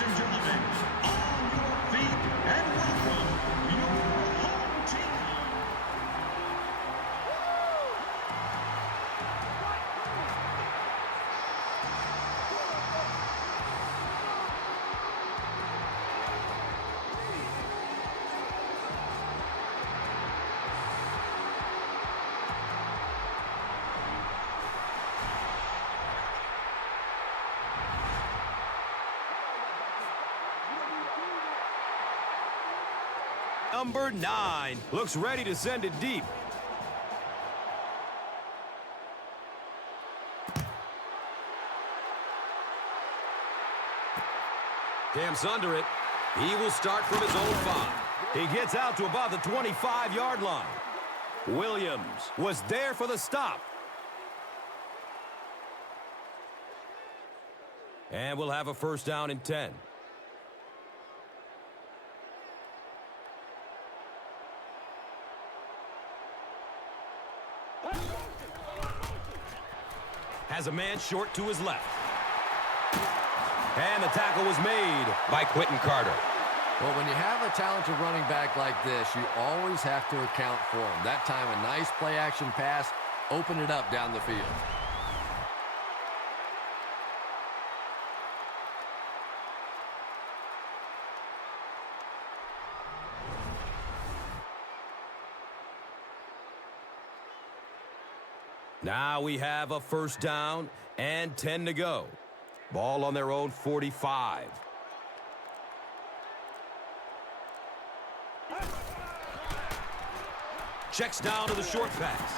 Ladies and gentlemen, on your feet and welcome your home team. Number 9 looks ready to send it deep. Camps under it. He will start from his own 5. He gets out to about the 25-yard line. Williams was there for the stop. And we'll have a first down and 10. Has a man short to his left. And the tackle was made by Quentin Carter. Well, when you have a talented running back like this, you always have to account for him. That time, a nice play-action pass opened it up down the field. Now we have a first down and 10 to go. Ball on their own 45. Checks down to the short pass.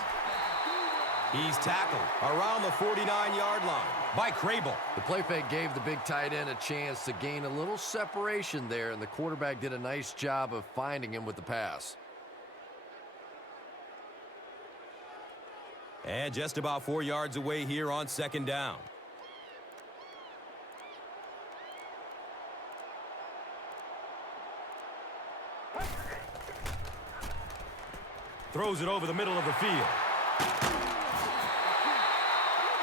He's tackled around the 49-yard line by Crable. The play fake gave the big tight end a chance to gain a little separation there, and the quarterback did a nice job of finding him with the pass. And just about 4 yards away here on second down. Throws it over the middle of the field.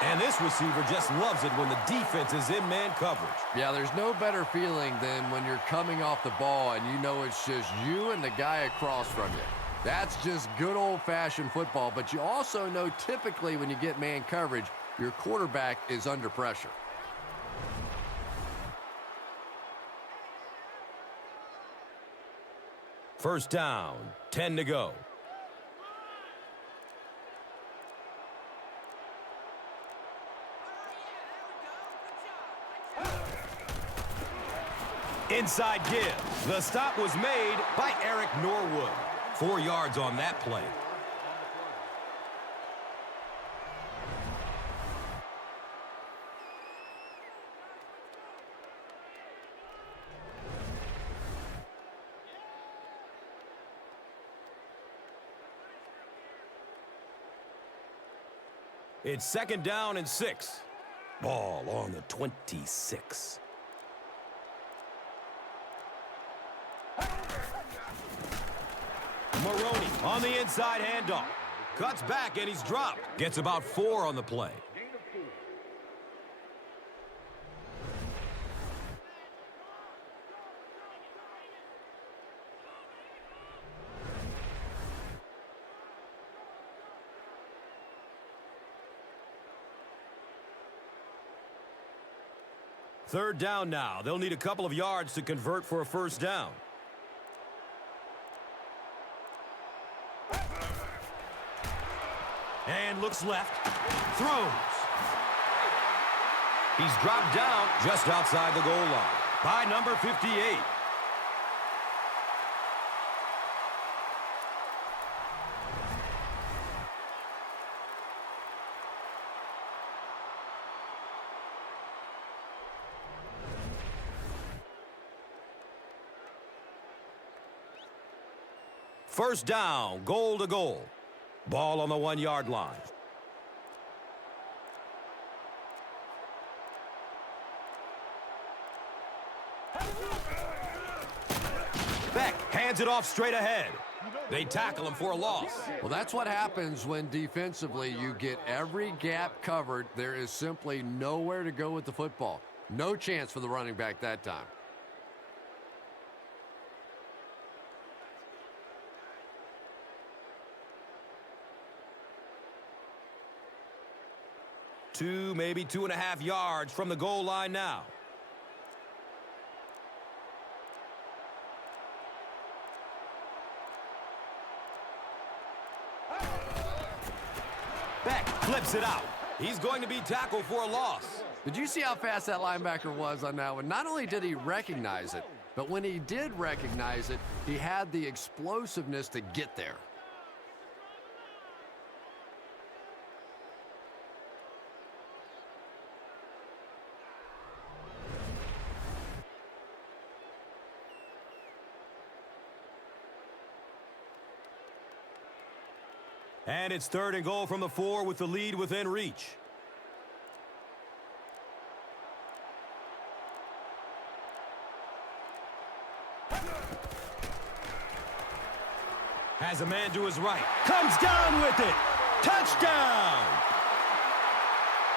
And this receiver just loves it when the defense is in man coverage. Yeah, there's no better feeling than when you're coming off the ball and you know it's just you and the guy across from you. That's just good old-fashioned football, but you also know typically when you get man coverage, your quarterback is under pressure. First down, 10 to go. Inside give. The stop was made by Eric Norwood. 4 yards on that play. It's second down and 6. Ball on the 26. Maroney on the inside handoff. Cuts back and he's dropped. Gets about 4 on the play. Third down now. They'll need a couple of yards to convert for a first down. And looks left. Throws. He's dropped down just outside the goal line by number 58. First down, goal to goal. Ball on the 1-yard line. Beck hands it off straight ahead. They tackle him for a loss. Well, that's what happens when defensively you get every gap covered. There is simply nowhere to go with the football. No chance for the running back that time. 2, maybe 2.5 yards from the goal line now. Beck flips it out. He's going to be tackled for a loss. Did you see how fast that linebacker was on that one? Not only did he recognize it, but when he did recognize it, he had the explosiveness to get there. And it's 3rd and goal from the 4 with the lead within reach. Has a man to his right. Comes down with it. Touchdown!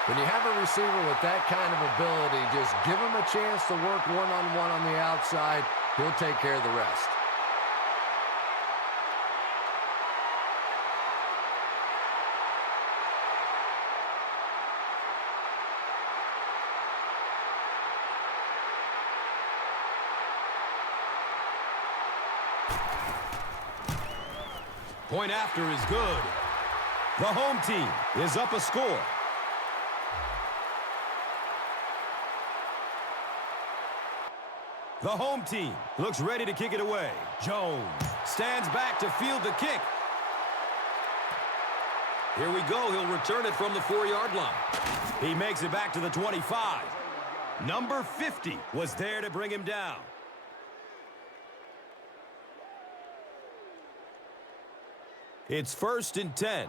When you have a receiver with that kind of ability, just give him a chance to work one-on-one on the outside. He'll take care of the rest. Point after is good. The home team is up a score. The home team looks ready to kick it away. Jones stands back to field the kick. Here we go. He'll return it from the 4-yard line. He makes it back to the 25. Number 50 was there to bring him down. It's 1st and 10.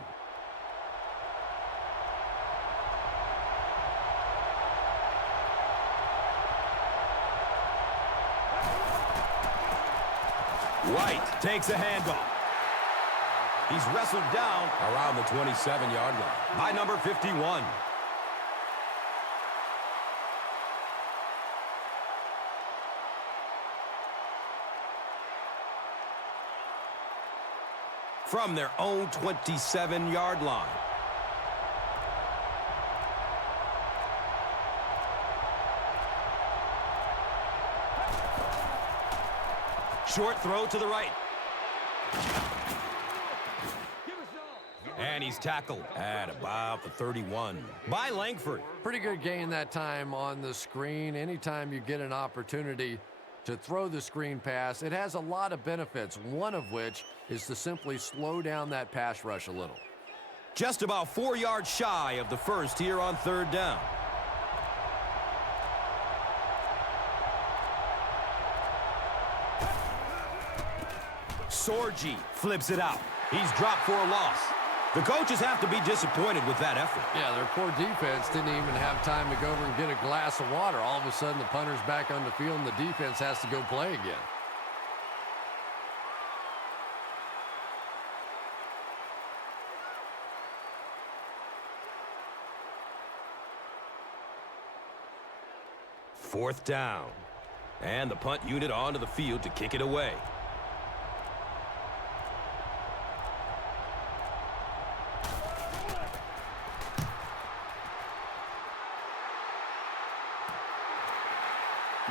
White takes a handoff. He's wrestled down around the 27-yard line by number 51. From their own 27-yard line. Short throw to the right. And he's tackled at about the 31 by Langford. Pretty good gain that time on the screen. Anytime you get an opportunity to throw the screen pass, it has a lot of benefits, one of which is to simply slow down that pass rush a little. Just about 4 yards shy of the first here on 3rd down. Sorgi flips it out. He's dropped for a loss. The coaches have to be disappointed with that effort. Yeah, their poor defense didn't even have time to go over and get a glass of water. All of a sudden, the punter's back on the field, and the defense has to go play again. Fourth down. And the punt unit onto the field to kick it away.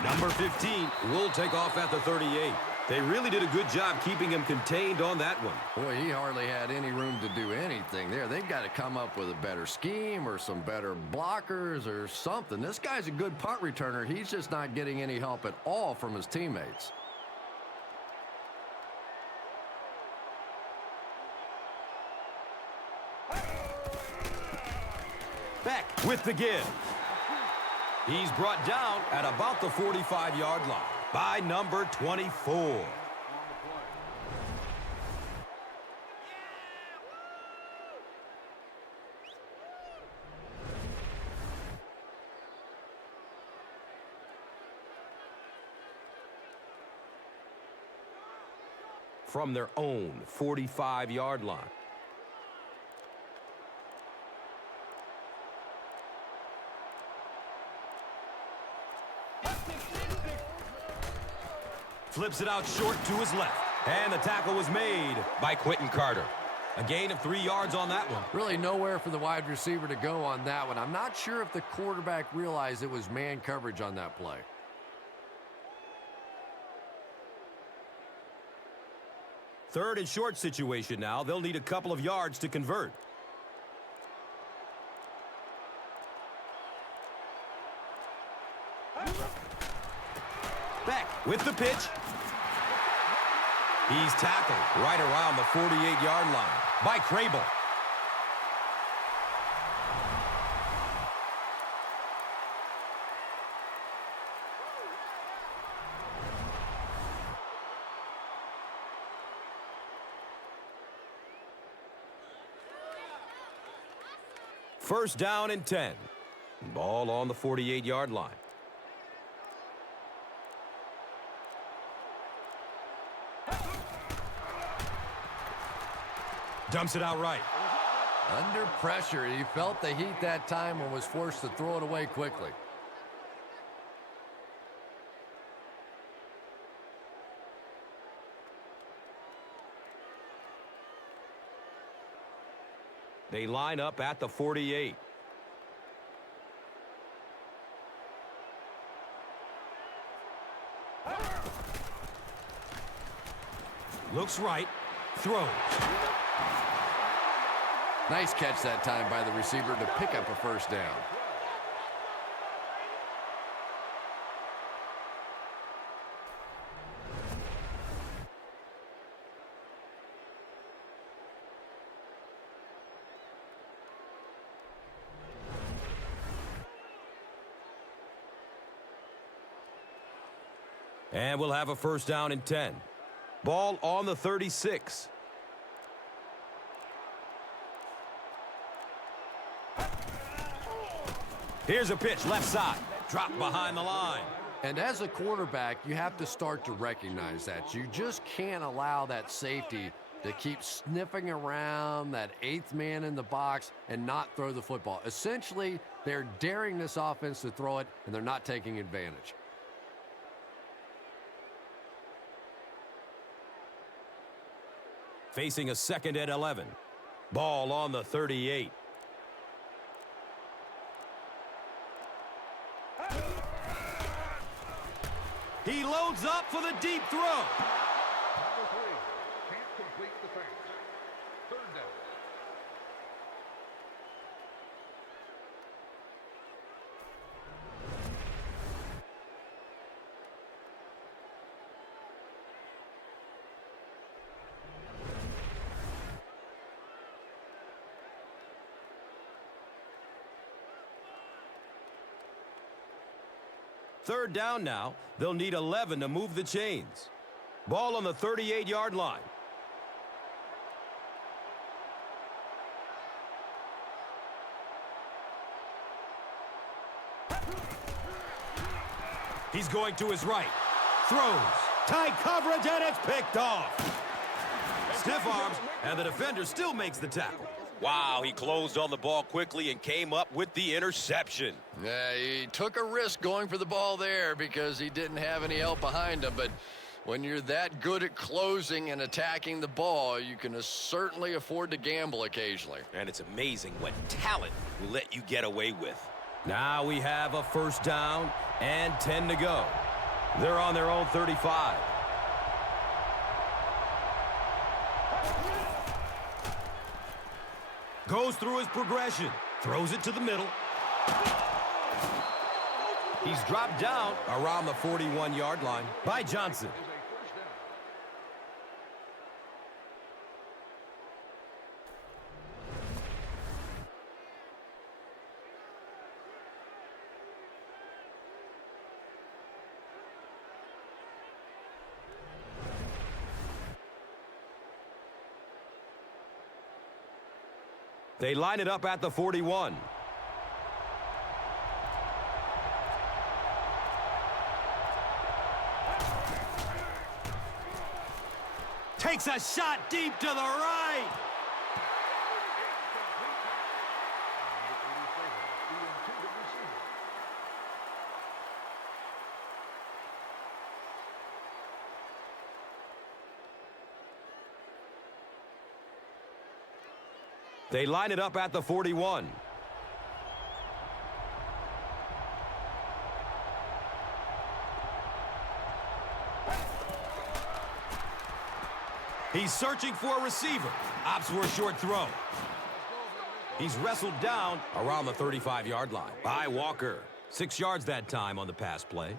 Number 15 will take off at the 38. They really did a good job keeping him contained on that one. Boy, he hardly had any room to do anything there. They've got to come up with a better scheme or some better blockers or something. This guy's a good punt returner. He's just not getting any help at all from his teammates. Beck with the give. He's brought down at about the 45-yard line by number 24. From their own 45-yard line. Flips it out short to his left. And the tackle was made by Quentin Carter. A gain of 3 yards on that one. Really nowhere for the wide receiver to go on that one. I'm not sure if the quarterback realized it was man coverage on that play. Third and short situation now. They'll need a couple of yards to convert. Beck with the pitch. He's tackled right around the 48-yard line by Crable. First down and 10. Ball on the 48-yard line. Dumps it out right. Under pressure, he felt the heat that time and was forced to throw it away quickly. They line up at the 48. Looks right. Throws. Nice catch that time by the receiver to pick up a first down. And we'll have a first down and 10. Ball on the 36. Here's a pitch, left side. Dropped behind the line. And as a quarterback, you have to start to recognize that. You just can't allow that safety to keep sniffing around that eighth man in the box and not throw the football. Essentially, they're daring this offense to throw it, and they're not taking advantage. Facing a second and 11. Ball on the 38. He loads up for the deep throw. Number 3 can't complete the pass. Third down. Third down now. They'll need 11 to move the chains. Ball on the 38-yard line. He's going to his right. Throws. Tight coverage, and it's picked off. Stiff arms, and the defender still makes the tackle. Wow, he closed on the ball quickly and came up with the interception. Yeah, he took a risk going for the ball there because he didn't have any help behind him. But when you're that good at closing and attacking the ball, you can certainly afford to gamble occasionally. And it's amazing what talent will let you get away with. Now we have a first down and 10 to go. They're on their own 35. Goes through his progression. Throws it to the middle. He's dropped down around the 41-yard line by Johnson. They line it up at the 41. Takes a shot deep to the right. They line it up at the 41. He's searching for a receiver. Opts for a short throw. He's wrestled down around the 35-yard line by Walker. 6 yards that time on the pass play.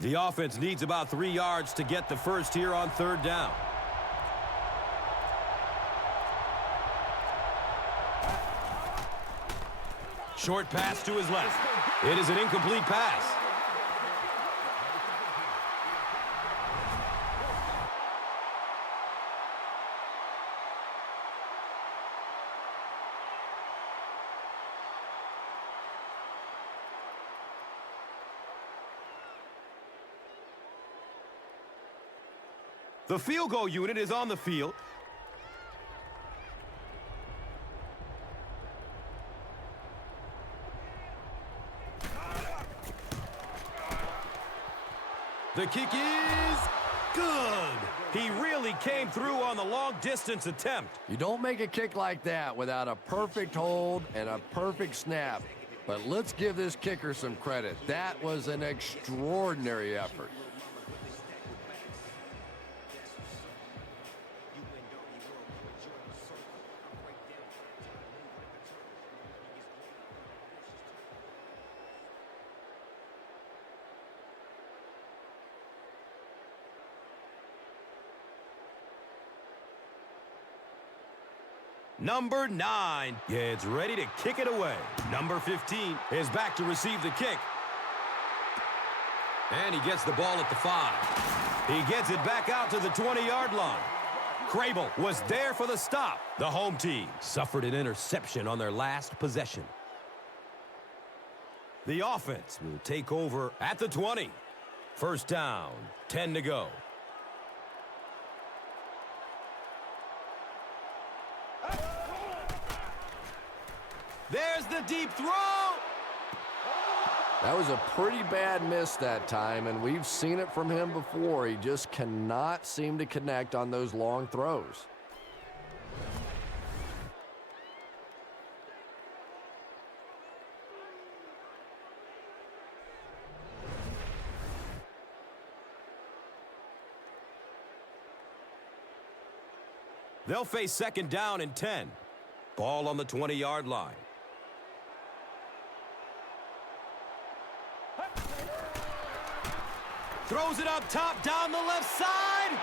The offense needs about 3 yards to get the first here on 3rd down. Short pass to his left. It is an incomplete pass. The field goal unit is on the field. The kick is good. He really came through on the long-distance attempt. You don't make a kick like that without a perfect hold and a perfect snap. But let's give this kicker some credit. That was an extraordinary effort. Number 9 gets ready to kick it away. Number 15 is back to receive the kick. And he gets the ball at the 5. He gets it back out to the 20-yard line. Crable was there for the stop. The home team suffered an interception on their last possession. The offense will take over at the 20. 1st down, 10 to go. There's the deep throw. That was a pretty bad miss that time, and we've seen it from him before. He just cannot seem to connect on those long throws. They'll face 2nd down and 10. Ball on the 20-yard line. Throws it up top, down the left side.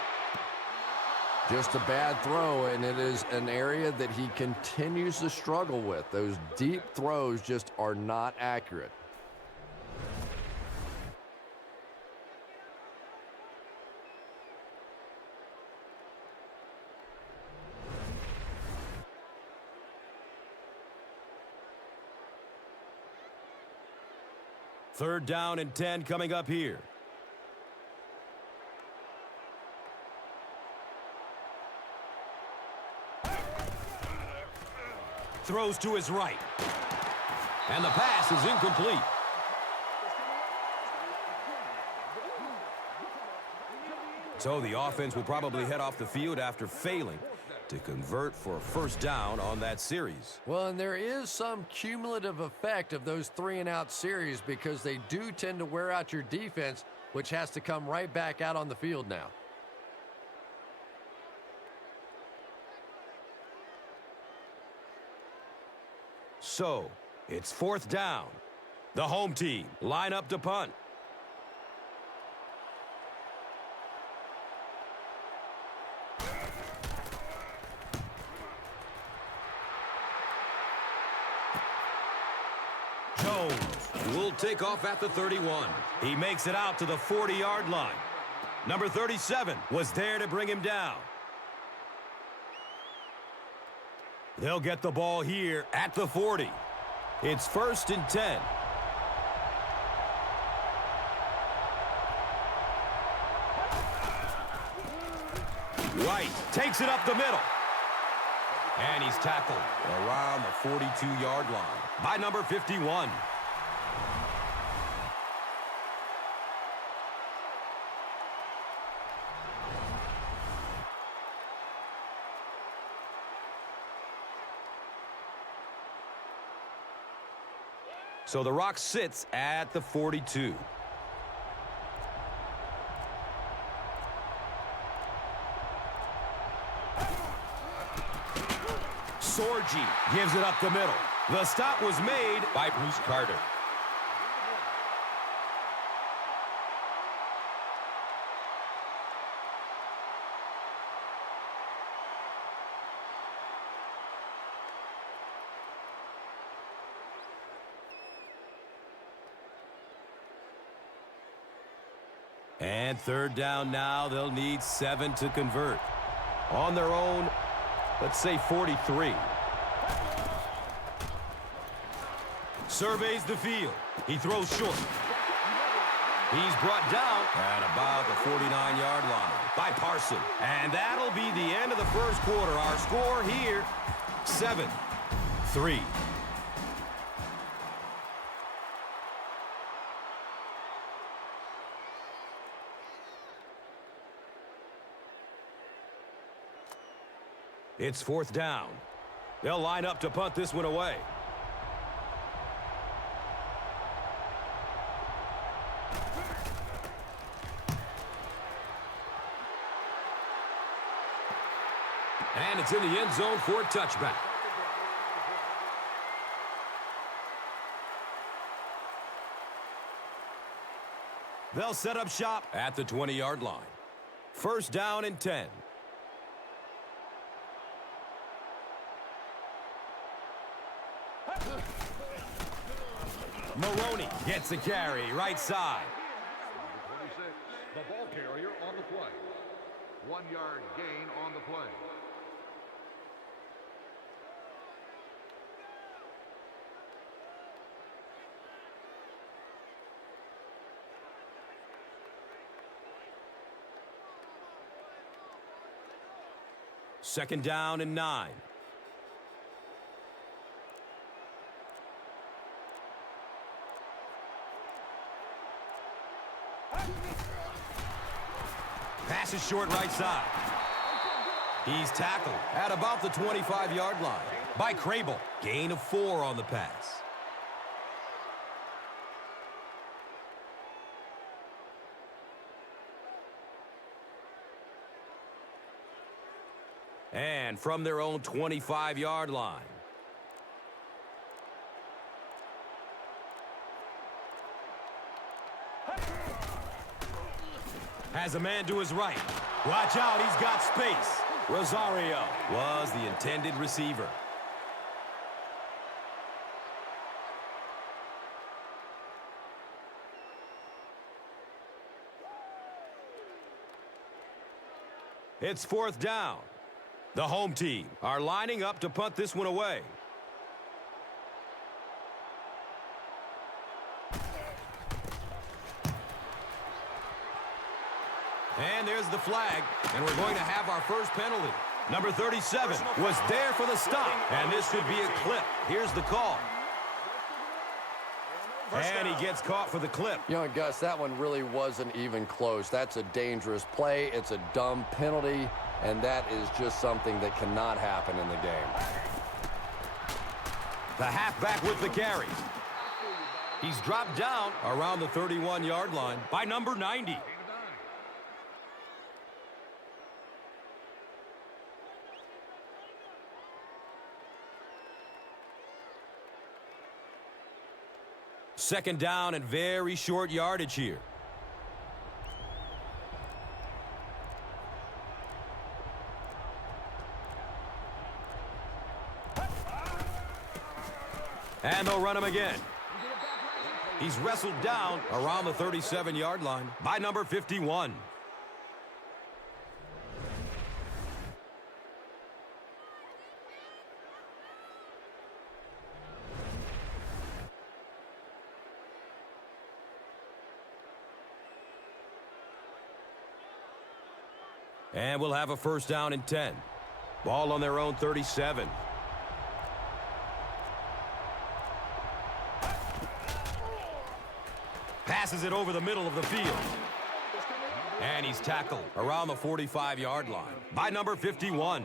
Just a bad throw, and it is an area that he continues to struggle with. Those deep throws just are not accurate. Third down and 10 coming up here. Throws to his right. And the pass is incomplete. So the offense will probably head off the field after failing to convert for a 1st down on that series. Well, and there is some cumulative effect of those 3-and-out series because they do tend to wear out your defense, which has to come right back out on the field now. So, it's 4th down. The home team line up to punt. Jones will take off at the 31. He makes it out to the 40-yard line. Number 37 was there to bring him down. They'll get the ball here at the 40. It's 1st and 10. White takes it up the middle. And he's tackled around the 42-yard line by number 51. So the rock sits at the 42. Sorgi gives it up the middle. The stop was made by Bruce Carter. And third down now. They'll need 7 to convert. On their own, let's say 43. Surveys the field. He throws short. He's brought down at about the 49-yard line by Parson. And that'll be the end of the first quarter. Our score here, 7-3. It's fourth down. They'll line up to punt this one away. And it's in the end zone for a touchback. They'll set up shop at the 20-yard line. First down and 10. Maroney gets a carry right side. Number 26, the ball carrier on the play. 1-yard gain on the play. Second down and 9. Pass is short right side. He's tackled at about the 25-yard line by Crable. Gain of 4 on the pass. And from their own 25-yard line. Has a man to his right. Watch out, he's got space. Rosario was the intended receiver. It's fourth down. The home team are lining up to punt this one away. And there's the flag, and we're going to have our first penalty. Number 37 was there for the stop, and this could be a clip. Here's the call. And he gets caught for the clip. You know, Gus, that one really wasn't even close. That's a dangerous play. It's a dumb penalty, and that is just something that cannot happen in the game. The halfback with the carry. He's dropped down around the 31-yard line by number 90. Second down and very short yardage here. And they'll run him again. He's wrestled down around the 37-yard line by number 51. And we'll have a first down and 10. Ball on their own 37. Passes it over the middle of the field. And he's tackled around the 45-yard line by number 51.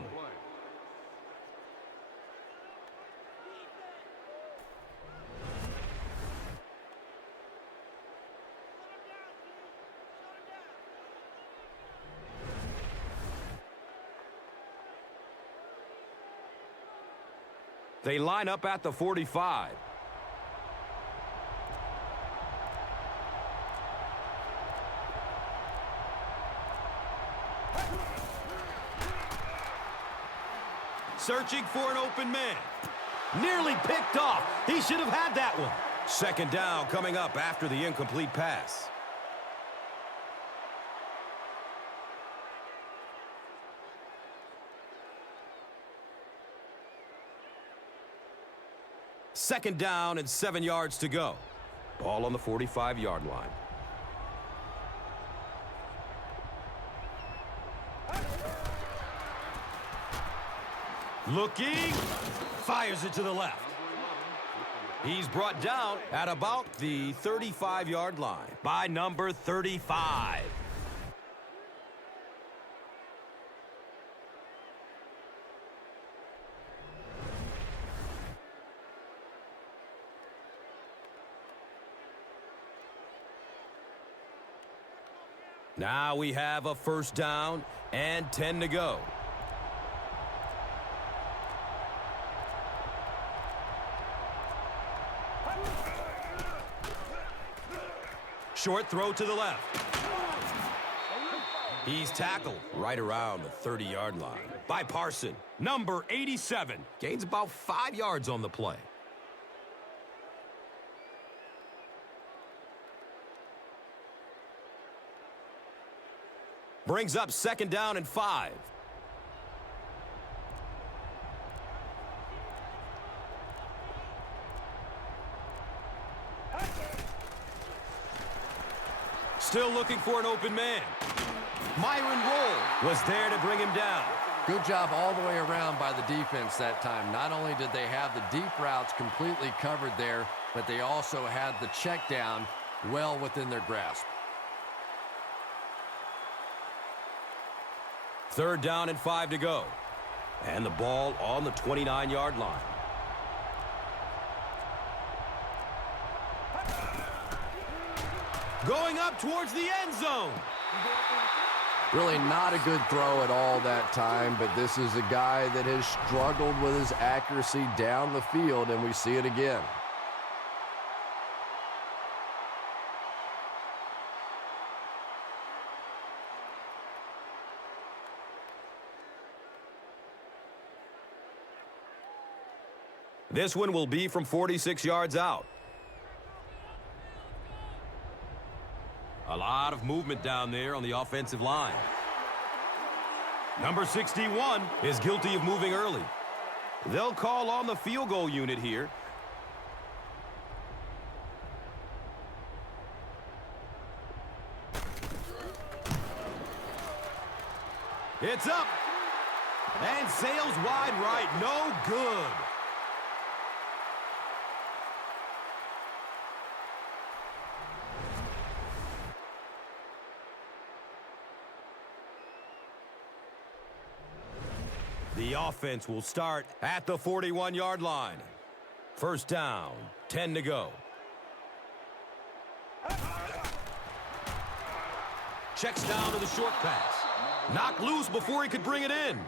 They line up at the 45. Searching for an open man. Nearly picked off. He should have had that one. Second down coming up after the incomplete pass. Second down and 7 yards to go. Ball on the 45-yard line. Looking, fires it to the left. He's brought down at about the 35-yard line by number 35. Now we have a first down and 10 to go. Short throw to the left. He's tackled right around the 30-yard line by Parson, number 87. Gains about 5 yards on the play. Brings up second down and 5. Still looking for an open man. Myron Roll was there to bring him down. Good job all the way around by the defense that time. Not only did they have the deep routes completely covered there, but they also had the check down well within their grasp. Third down and 5 to go. And the ball on the 29-yard line. Going up towards the end zone. Really not a good throw at all that time, but this is a guy that has struggled with his accuracy down the field, and we see it again. This one will be from 46 yards out. A lot of movement down there on the offensive line. Number 61 is guilty of moving early. They'll call on the field goal unit here. It's up. And sails wide right. No good. The offense will start at the 41-yard line. First down, 10 to go. Checks down to the short pass. Knocked loose before he could bring it in.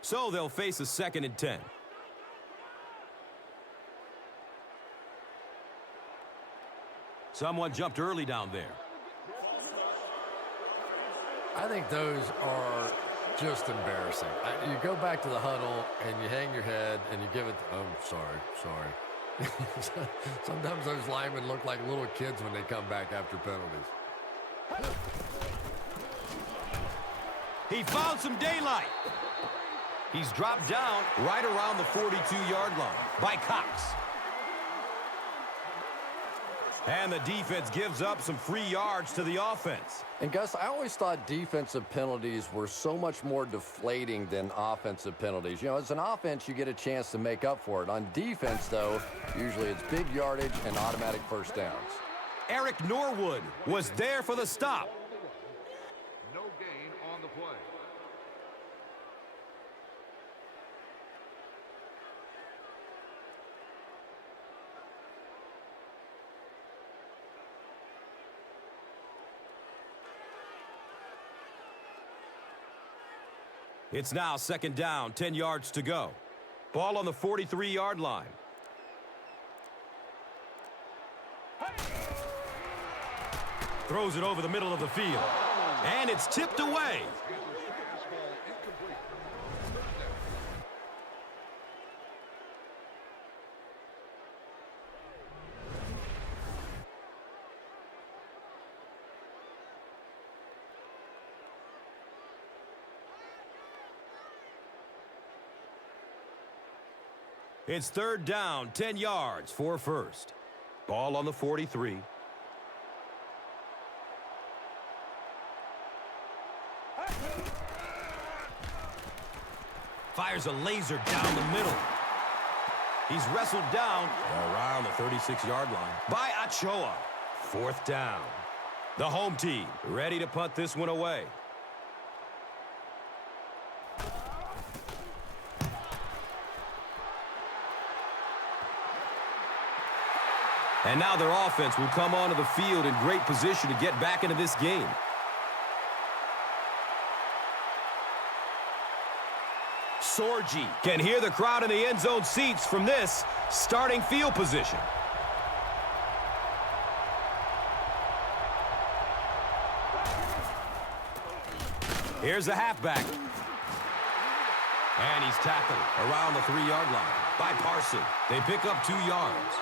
So they'll face a second and 10. Someone jumped early down there. I think those are just embarrassing. You go back to the huddle and you hang your head and you give it, oh, sorry. Sometimes those linemen look like little kids when they come back after penalties. He found some daylight. He's dropped down right around the 42-yard line by Cox. And the defense gives up some free yards to the offense. And Gus, I always thought defensive penalties were so much more deflating than offensive penalties. You know, as an offense, you get a chance to make up for it. On defense, though, usually it's big yardage and automatic first downs. Eric Norwood was there for the stop. No gain on the play. It's now 2nd down, 10 yards to go. Ball on the 43-yard line. Throws it over the middle of the field. And it's tipped away. It's 3rd down, 10 yards for first. Ball on the 43. Fires a laser down the middle. He's wrestled down around the 36-yard line by Ochoa. 4th down. The home team ready to punt this one away. And now their offense will come onto the field in great position to get back into this game. Sorgi can hear the crowd in the end zone seats from this starting field position. Here's the halfback. And he's tackled around the 3-yard line by Parson. They pick up 2 yards.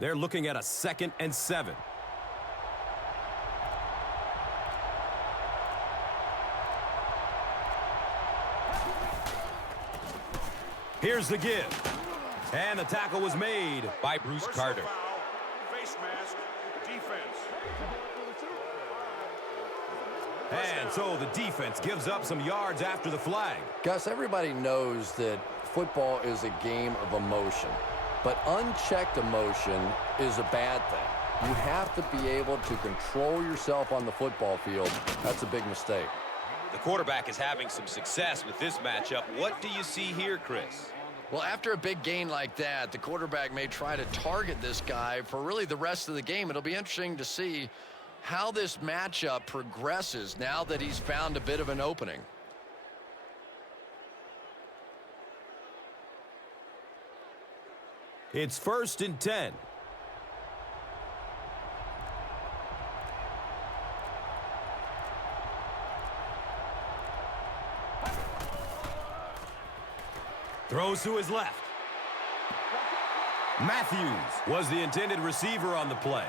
They're looking at a 2nd and 7. Here's the give. And the tackle was made by Bruce Carter. Foul, face mask, defense. And so the defense gives up some yards after the flag. Gus, everybody knows that football is a game of emotion. But unchecked emotion is a bad thing. You have to be able to control yourself on the football field. That's a big mistake. The quarterback is having some success with this matchup. What do you see here, Chris? Well, after a big gain like that, the quarterback may try to target this guy for really the rest of the game. It'll be interesting to see how this matchup progresses now that he's found a bit of an opening. It's 1st and 10. Throws to his left. Matthews was the intended receiver on the play.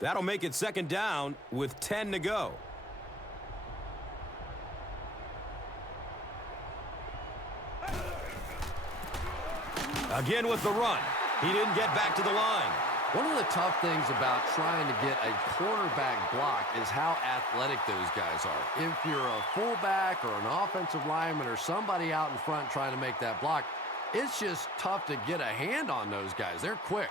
That'll make it 2nd down with 10 to go. Again with the run. He didn't get back to the line. One of the tough things about trying to get a quarterback block is how athletic those guys are. If you're a fullback or an offensive lineman or somebody out in front trying to make that block, it's just tough to get a hand on those guys. They're quick.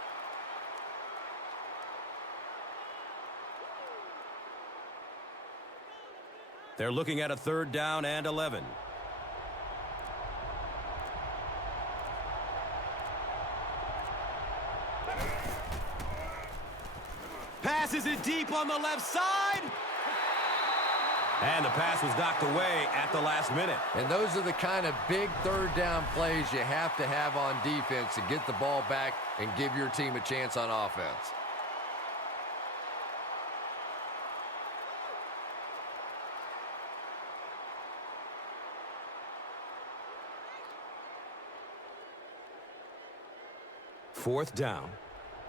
They're looking at a 3rd down and 11. Passes it deep on the left side. And the pass was knocked away at the last minute. And those are the kind of big 3rd down plays you have to have on defense to get the ball back and give your team a chance on offense. Fourth down.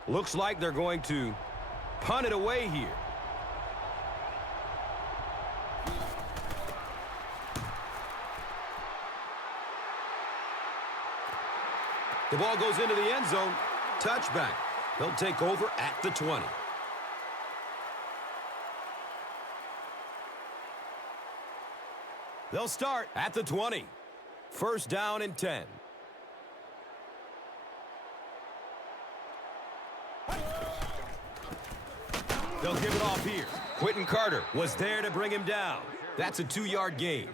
Looks like they're going to punt it away here. The ball goes into the end zone. Touchback. He'll take over at the 20. They'll start at the 20. First down and 10. They'll give it off here. Quentin Carter was there to bring him down. That's a 2-yard gain.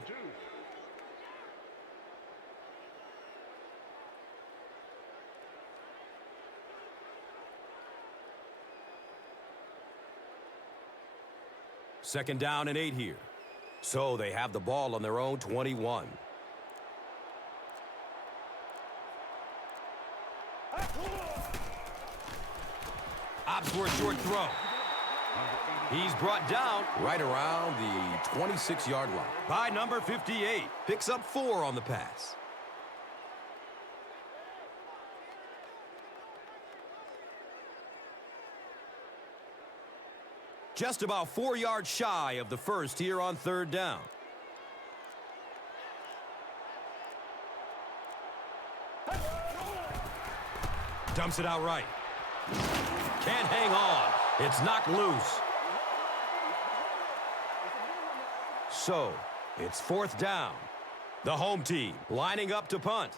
Second down and 8 here. So they have the ball on their own 21. Opts for a short throw. He's brought down right around the 26-yard line by number 58. Picks up 4 on the pass. Just about 4 yards shy of the first here on third down. Dumps it out right. Can't hang on. It's knocked loose. So, it's fourth down. The home team lining up to punt.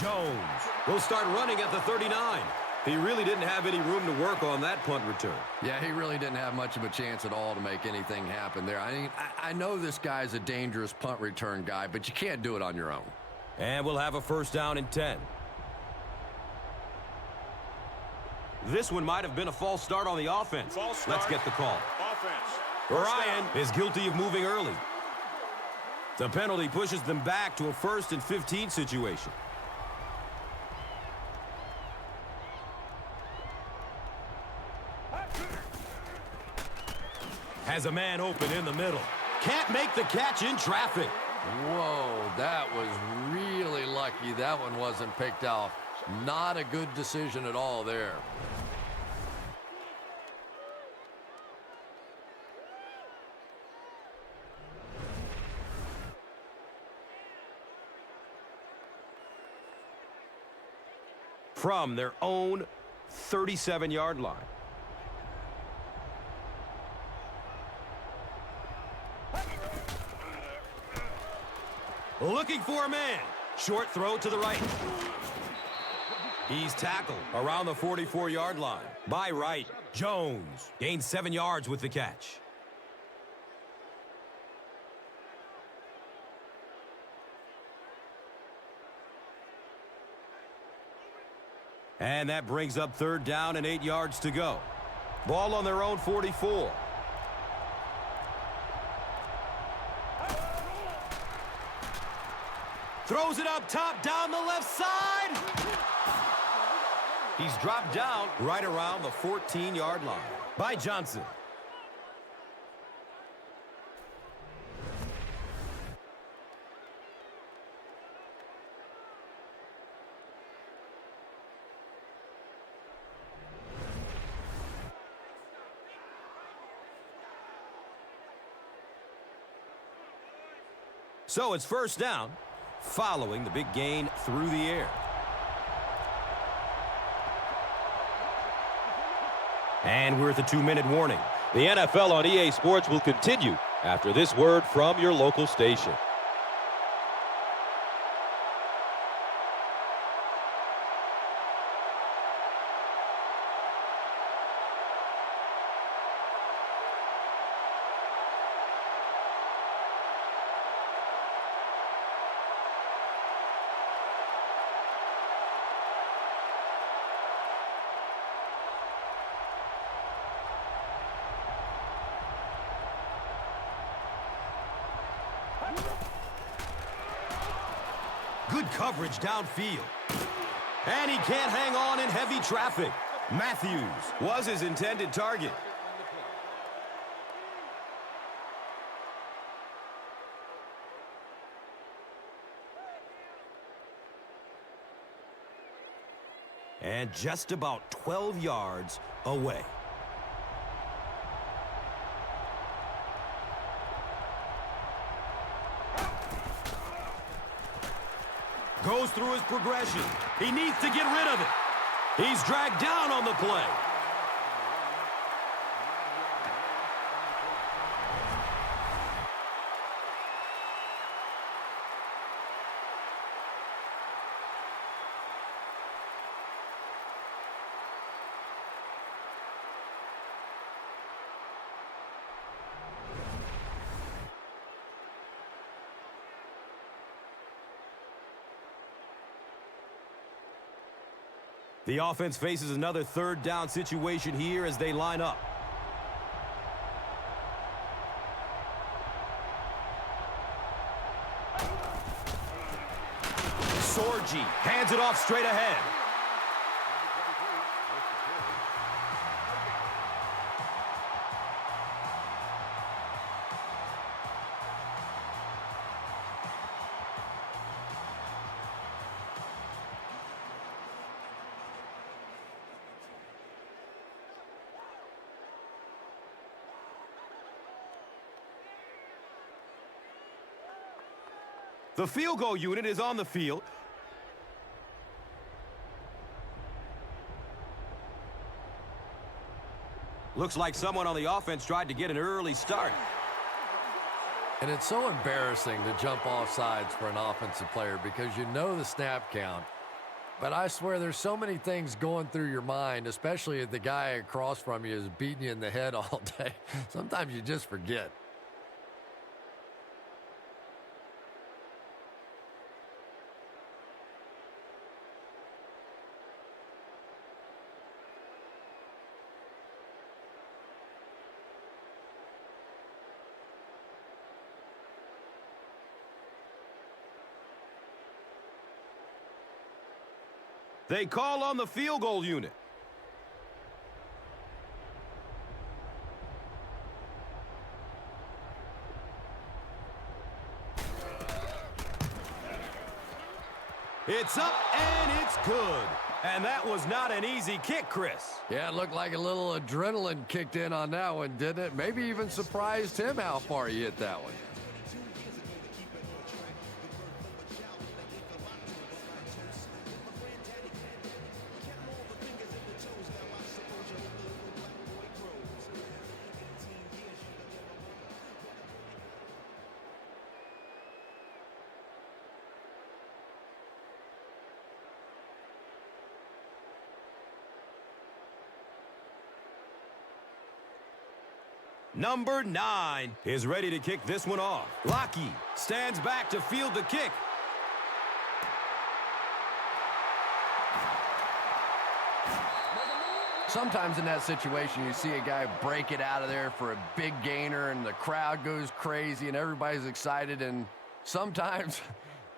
Jones will start running at the 39. He really didn't have any room to work on that punt return. Yeah, he really didn't have much of a chance at all to make anything happen there. I mean, I know this guy's a dangerous punt return guy, but you can't do it on your own. And we'll have a first down and 10. This one might have been a false start on the offense. False start. Let's get the call. Offense. Ryan is guilty of moving early. The penalty pushes them back to a 1st and 15 situation. Has a man open in the middle. Can't make the catch in traffic. Whoa, that was really lucky that one wasn't picked off. Not a good decision at all there. From their own 37-yard line. Looking for a man. Short throw to the right. He's tackled around the 44-yard line. By Wright. Jones gains 7 yards with the catch. And that brings up third down and 8 yards to go. Ball on their own 44. Throws it up top, down the left side. He's dropped down right around the 14-yard line by Johnson. So it's first down, following the big gain through the air. And we're at the 2-minute warning. The NFL on EA Sports will continue after this word from your local station. Good coverage downfield. And he can't hang on in heavy traffic. Matthews was his intended target. And just about 12 yards away. Goes through his progression. He needs to get rid of it. He's dragged down on the play. The offense faces another third down situation here as they line up. Sorgi hands it off straight ahead. The field goal unit is on the field. Looks like someone on the offense tried to get an early start. And it's so embarrassing to jump off sides for an offensive player because you know the snap count. But I swear there's so many things going through your mind, especially if the guy across from you is beating you in the head all day. Sometimes you just forget. They call on the field goal unit. It's up and it's good. And that was not an easy kick, Chris. Yeah, it looked like a little adrenaline kicked in on that one, didn't it? Maybe even surprised him how far he hit that one. Number 9 is ready to kick this one off. Lockie stands back to field the kick. Sometimes in that situation, you see a guy break it out of there for a big gainer, and the crowd goes crazy, and everybody's excited, and sometimes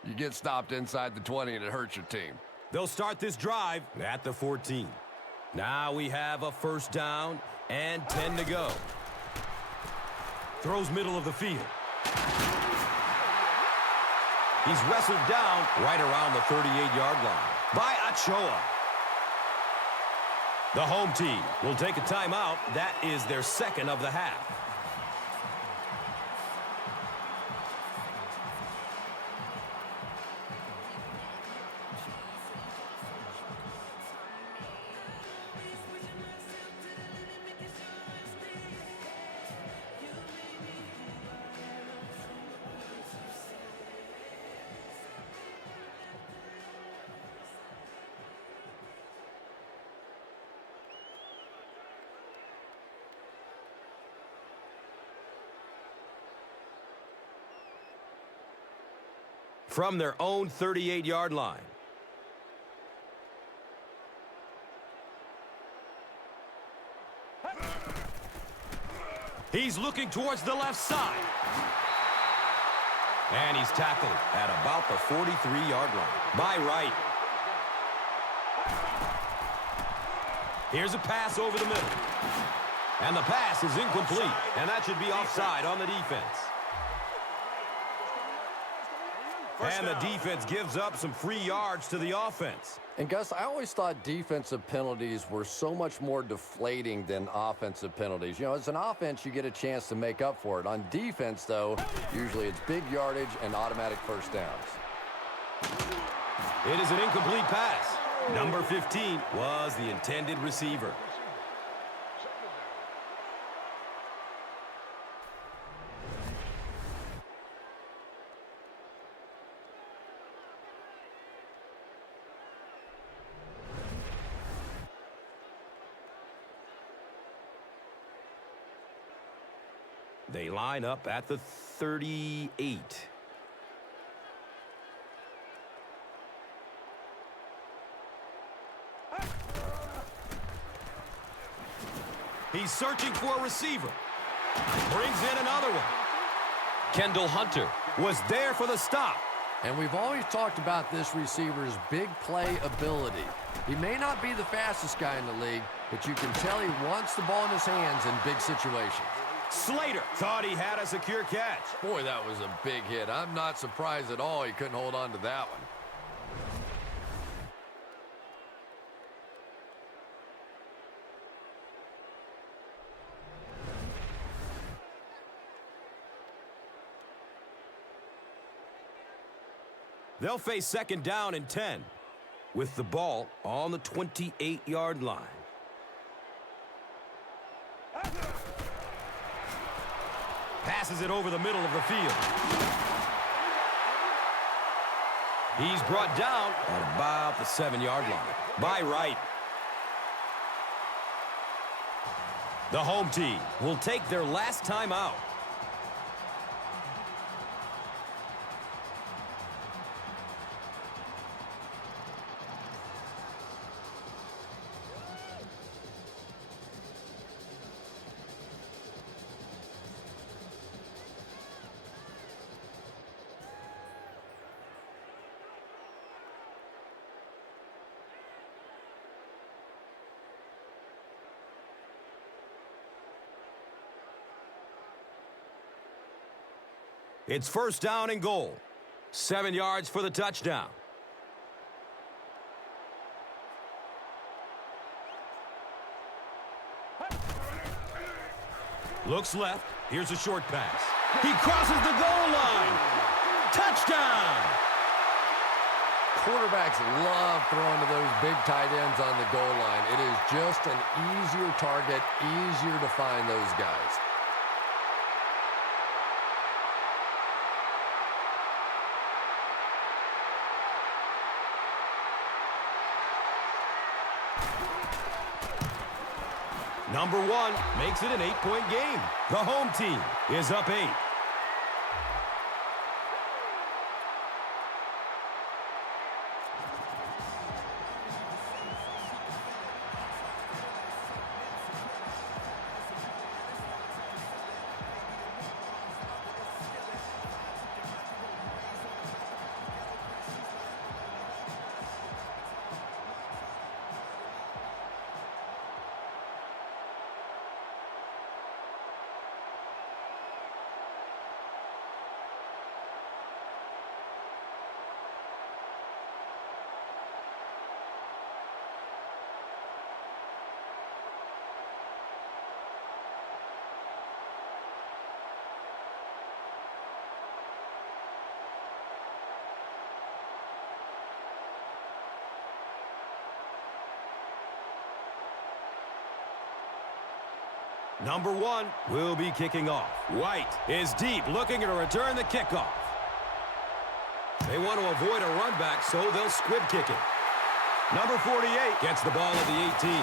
you get stopped inside the 20, and it hurts your team. They'll start this drive at the 14. Now we have a first down and 10 to go. Throws middle of the field. He's wrestled down right around the 38-yard line by Ochoa. The home team will take a timeout. That is their second of the half. From their own 38-yard line. He's looking towards the left side. And he's tackled at about the 43-yard line by Wright. Here's a pass over the middle. And the pass is incomplete. And that should be offside on the defense. And the defense gives up some free yards to the offense. And Gus, I always thought defensive penalties were so much more deflating than offensive penalties. You know, as an offense, you get a chance to make up for it. On defense, though, usually it's big yardage and automatic first downs. It is an incomplete pass. Number 15 was the intended receiver. They line up at the 38. He's searching for a receiver. Brings in another one. Kendall Hunter Was there for the stop. And we've always talked about this receiver's big play ability. He may not be the fastest guy in the league, but you can tell he wants the ball in his hands in big situations. Slater thought he had a secure catch. Boy, that was a big hit. I'm not surprised at all he couldn't hold on to that one. They'll face second down and 10 with the ball on the 28-yard line. Passes it over the middle of the field. He's brought down at about the 7-yard line. By right. The home team will take their last time out. It's first down and goal. 7 yards for the touchdown. Looks left. Here's a short pass. He crosses the goal line. Touchdown! Quarterbacks love throwing to those big tight ends on the goal line. It is just an easier target, easier to find those guys. Number 1 makes it an 8-point game. The home team is up 8. Number 1 will be kicking off. White is deep, looking to return the kickoff. They want to avoid a run back, so they'll squib kick it. Number 48 gets the ball at the 18.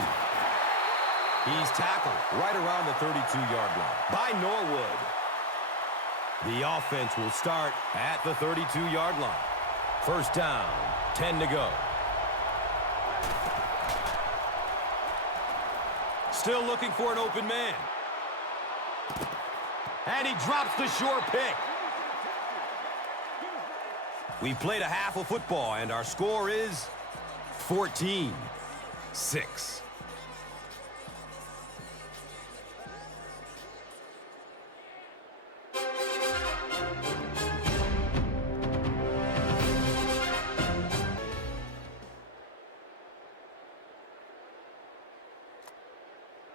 He's tackled right around the 32-yard line by Norwood. The offense will start at the 32-yard line. First down, 10 to go. Still looking for an open man. And he drops the short pick. We played a half of football, and our score is 14-6.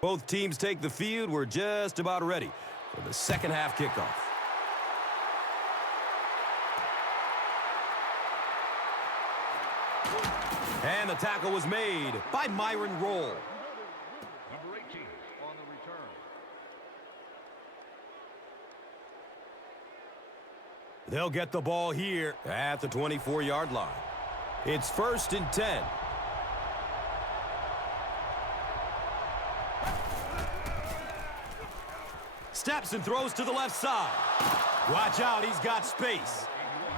Both teams take the field. We're just about ready for the second half kickoff. And the tackle was made by Myron Roll. Number 18 on the return. They'll get the ball here at the 24-yard line. It's 1st and 10. Steps and throws to the left side. Watch out, he's got space.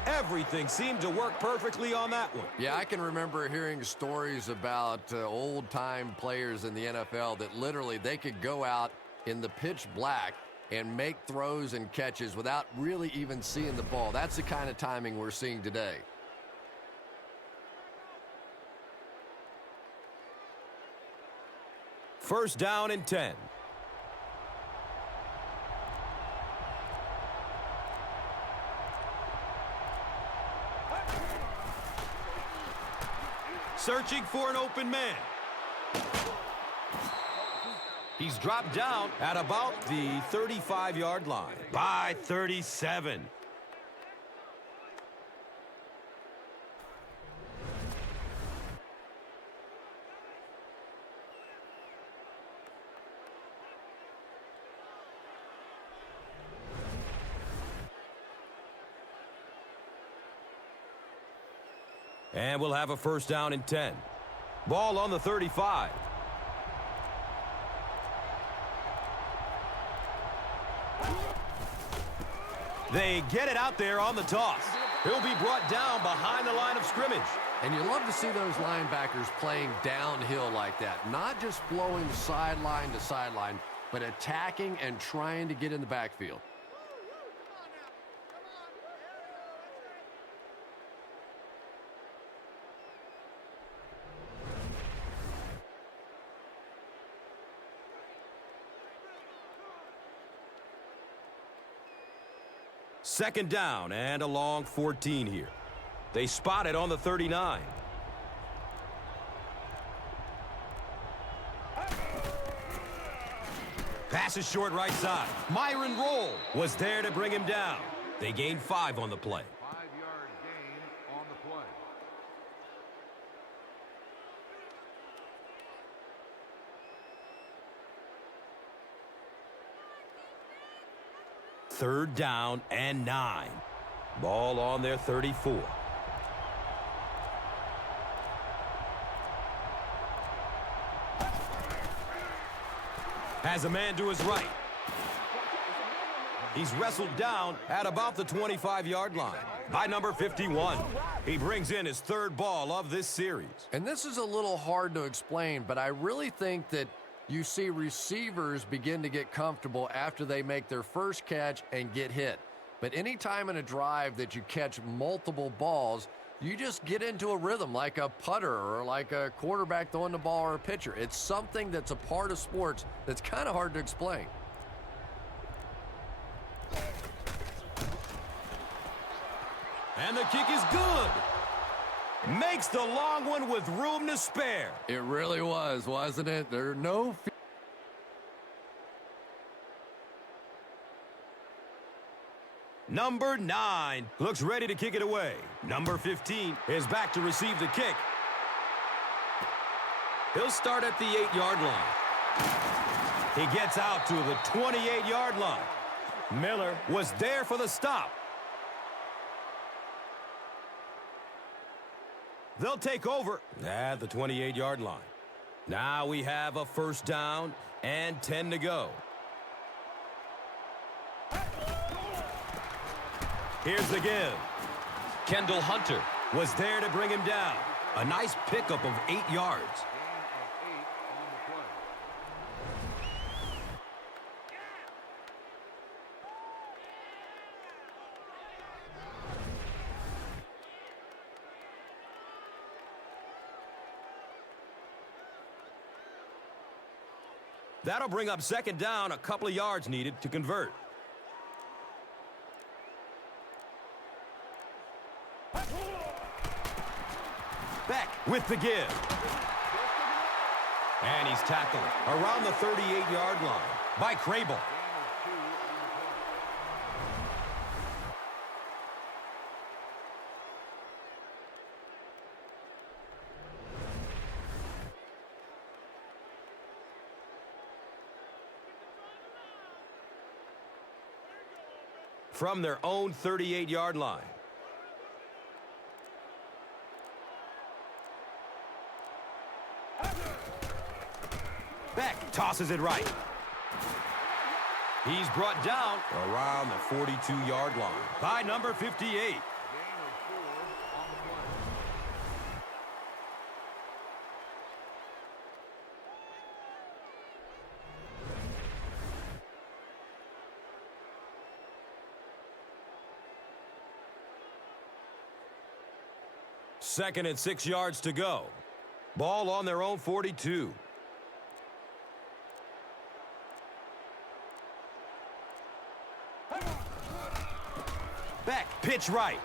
Everything seemed to work perfectly on that one. Yeah, I can remember hearing stories about old-time players in the NFL that literally they could go out in the pitch black and make throws and catches without really even seeing the ball. That's the kind of timing we're seeing today. First down and 10. Searching for an open man. He's dropped down at about the 35-yard line. By 37. And we'll have a first down and 10. Ball on the 35. They get it out there on the toss. He'll be brought down behind the line of scrimmage. And you love to see those linebackers playing downhill like that. Not just flowing sideline to sideline, but attacking and trying to get in the backfield. Second down and a long 14 here. They spot it on the 39. Pass is short right side. Myron Roll was there to bring him down. They gained 5 on the play. 5-yard gain on the play. Third down and 9. Ball on their 34. Has a man to his right. He's wrestled down at about the 25-yard line by number 51. He brings in his 3rd ball of this series. And this is a little hard to explain, but I really think that you see receivers begin to get comfortable after they make their first catch and get hit. But anytime in a drive that you catch multiple balls, you just get into a rhythm like a putter or like a quarterback throwing the ball or a pitcher. It's something that's a part of sports that's kind of hard to explain. And the kick is good. Makes the long one with room to spare. It really was, wasn't it? There are no... Number 9 looks ready to kick it away. Number 15 is back to receive the kick. He'll start at the 8-yard line. He gets out to the 28-yard line. Miller was there for the stop. They'll take over at the 28-yard line. Now we have a first down and 10 to go. Here's the give. Kendall Hunter was there to bring him down. A nice pickup of 8 yards. Gain of 8 on the play. That'll bring up second down, a couple of yards needed to convert. Beck with the give. And he's tackled around the 38-yard line by Crable. from their own 38-yard line. Beck tosses it right. He's brought down around the 42-yard line by number 58. Gain of 4 on the play. Second and 6 yards to go. Ball on their own 42. Beck, pitch right.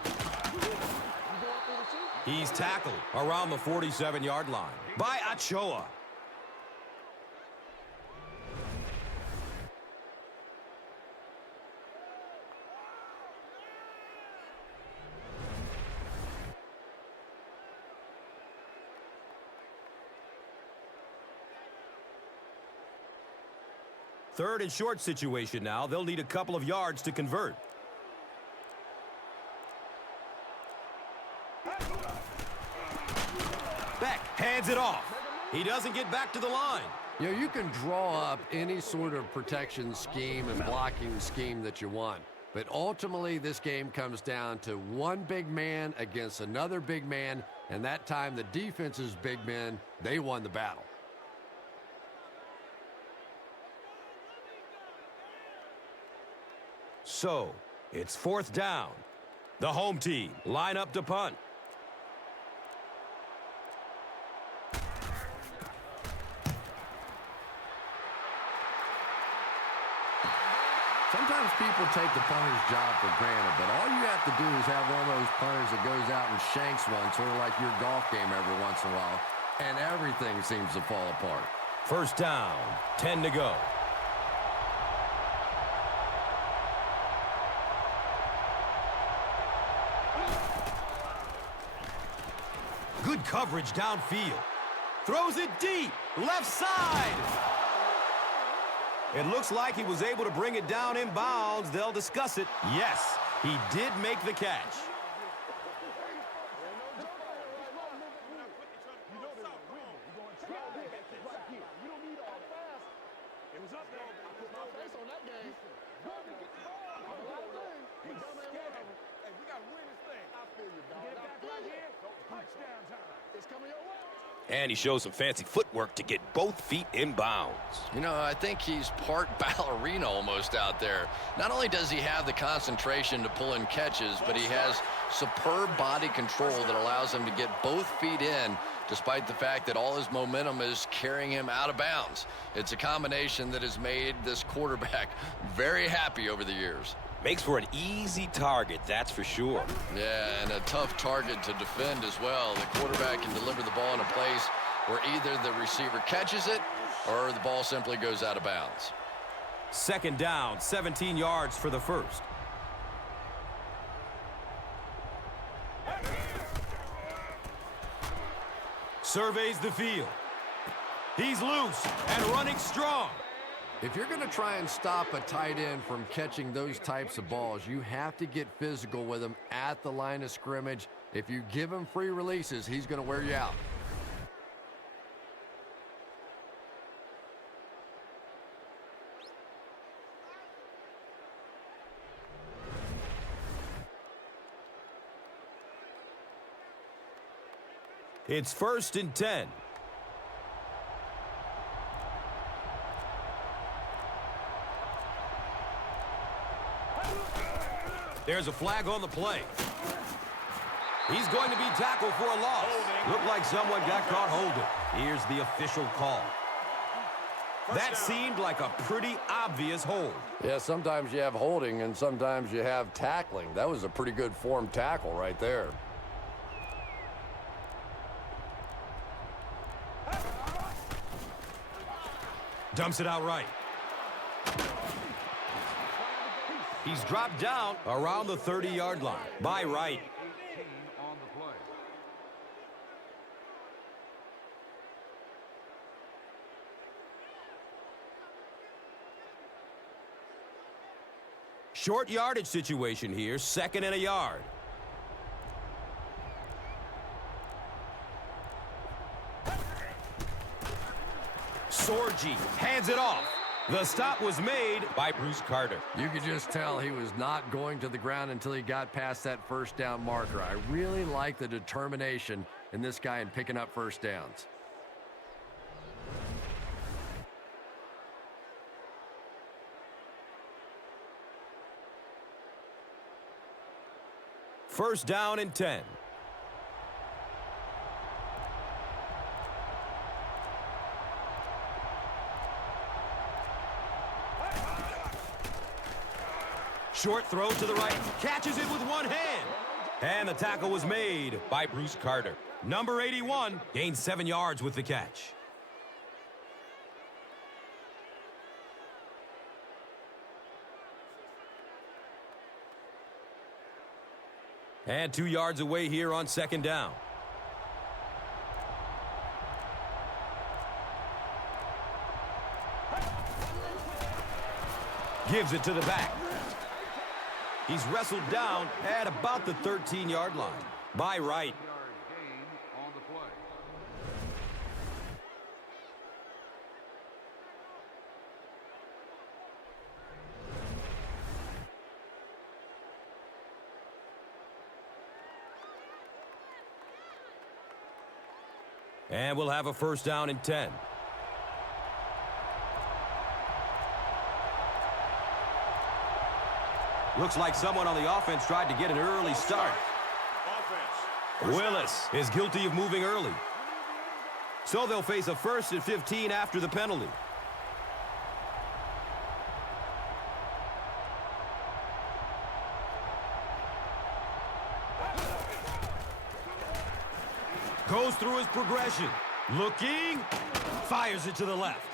He's tackled around the 47-yard line by Ochoa. Third and short situation now. They'll need a couple of yards to convert. Beck hands it off. He doesn't get back to the line. You know, you can draw up any sort of protection scheme and blocking scheme that you want. But ultimately, this game comes down to one big man against another big man. And that time, the defense's big men, they won the battle. So, it's fourth down. The home team line up to punt. Sometimes people take the punter's job for granted, but all you have to do is have one of those punters that goes out and shanks one, sort of like your golf game every once in a while, and everything seems to fall apart. First down, 10 to go. Good coverage downfield. Throws it deep, left side. It looks like he was able to bring it down in bounds. They'll discuss it. Yes, he did make the catch. And he shows some fancy footwork to get both feet in bounds. You know, I think he's part ballerina almost out there. Not only does he have the concentration to pull in catches, but he has superb body control that allows him to get both feet in, despite the fact that all his momentum is carrying him out of bounds. It's a combination that has made this quarterback very happy over the years. Makes for an easy target, that's for sure. Yeah, and a tough target to defend as well. The quarterback can deliver the ball in a place where either the receiver catches it or the ball simply goes out of bounds. Second down, 17 yards for the first. Surveys the field. He's loose and running strong. If you're going to try and stop a tight end from catching those types of balls, you have to get physical with him at the line of scrimmage. If you give him free releases, he's going to wear you out. It's first and 10. There's a flag on the play. He's going to be tackled for a loss. Looked like someone got caught holding. Here's the official call. That seemed like a pretty obvious hold. Yeah, sometimes you have holding and sometimes you have tackling. That was a pretty good form tackle right there. Dumps it out right. He's dropped down around the 30-yard line by Wright. 18 on the play. Short yardage situation here, 2nd and a yard. Sorgi hands it off. The stop was made by Bruce Carter. You could just tell he was not going to the ground until he got past that first down marker. I really like the determination in this guy in picking up first downs. First down and 10. Short throw to the right. Catches it with one hand. And the tackle was made by Bruce Carter. Number 81 gained 7 yards with the catch. And 2 yards away here on 2nd down. Gives it to the back. He's wrestled down at about the 13-yard line. By Wright. Gain on the play. And we'll have a first down and 10. Looks like someone on the offense tried to get an early start. Offense. Willis is guilty of moving early. So they'll face a 1st and 15 after the penalty. Goes through his progression. Looking. Fires it to the left.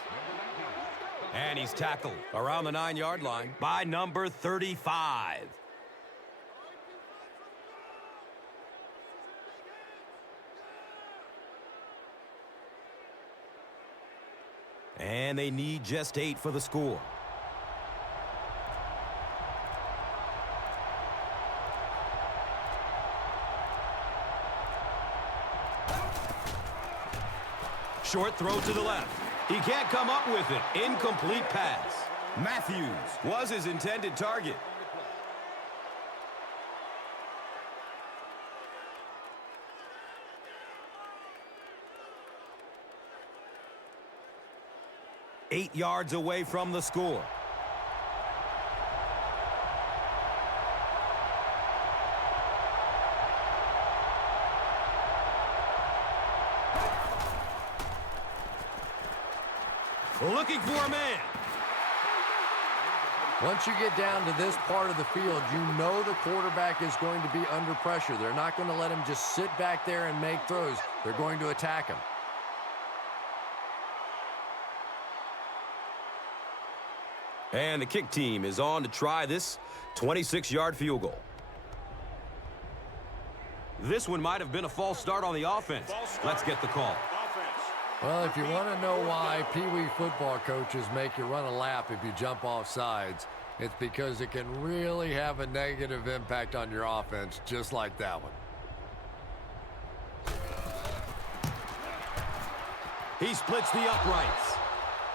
And he's tackled around the 9-yard line by number 35. And they need just 8 for the score. Short throw to the left. He can't come up with it. Incomplete pass. Matthews was his intended target. Eight yards away from the score. Looking for a man. Once you get down to this part of the field, you know the quarterback is going to be under pressure. They're not going to let him just sit back there and make throws. They're going to attack him. And the kick team is on to try this 26-yard field goal. This one might have been a false start on the offense. Let's get the call. Well, if you want to know why Pee Wee football coaches make you run a lap if you jump off sides, it's because it can really have a negative impact on your offense, just like that one. He splits the uprights.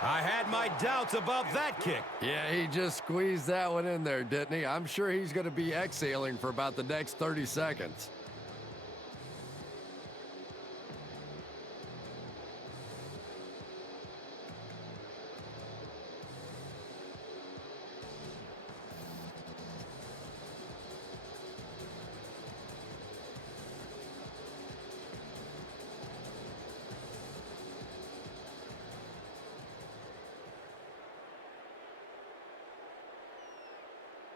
I had my doubts about that kick. Yeah, he just squeezed that one in there, didn't he? I'm sure he's going to be exhaling for about the next 30 seconds.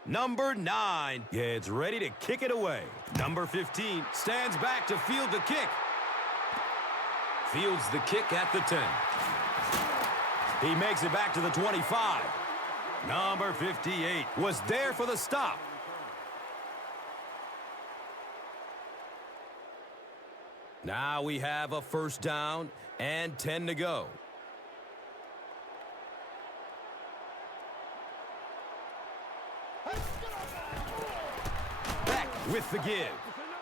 Number 9 gets ready to kick it away. Number 15 stands back to field the kick. Fields the kick at the 10. He makes it back to the 25. Number 58 was there for the stop. Now we have a first down and 10 to go. with the give.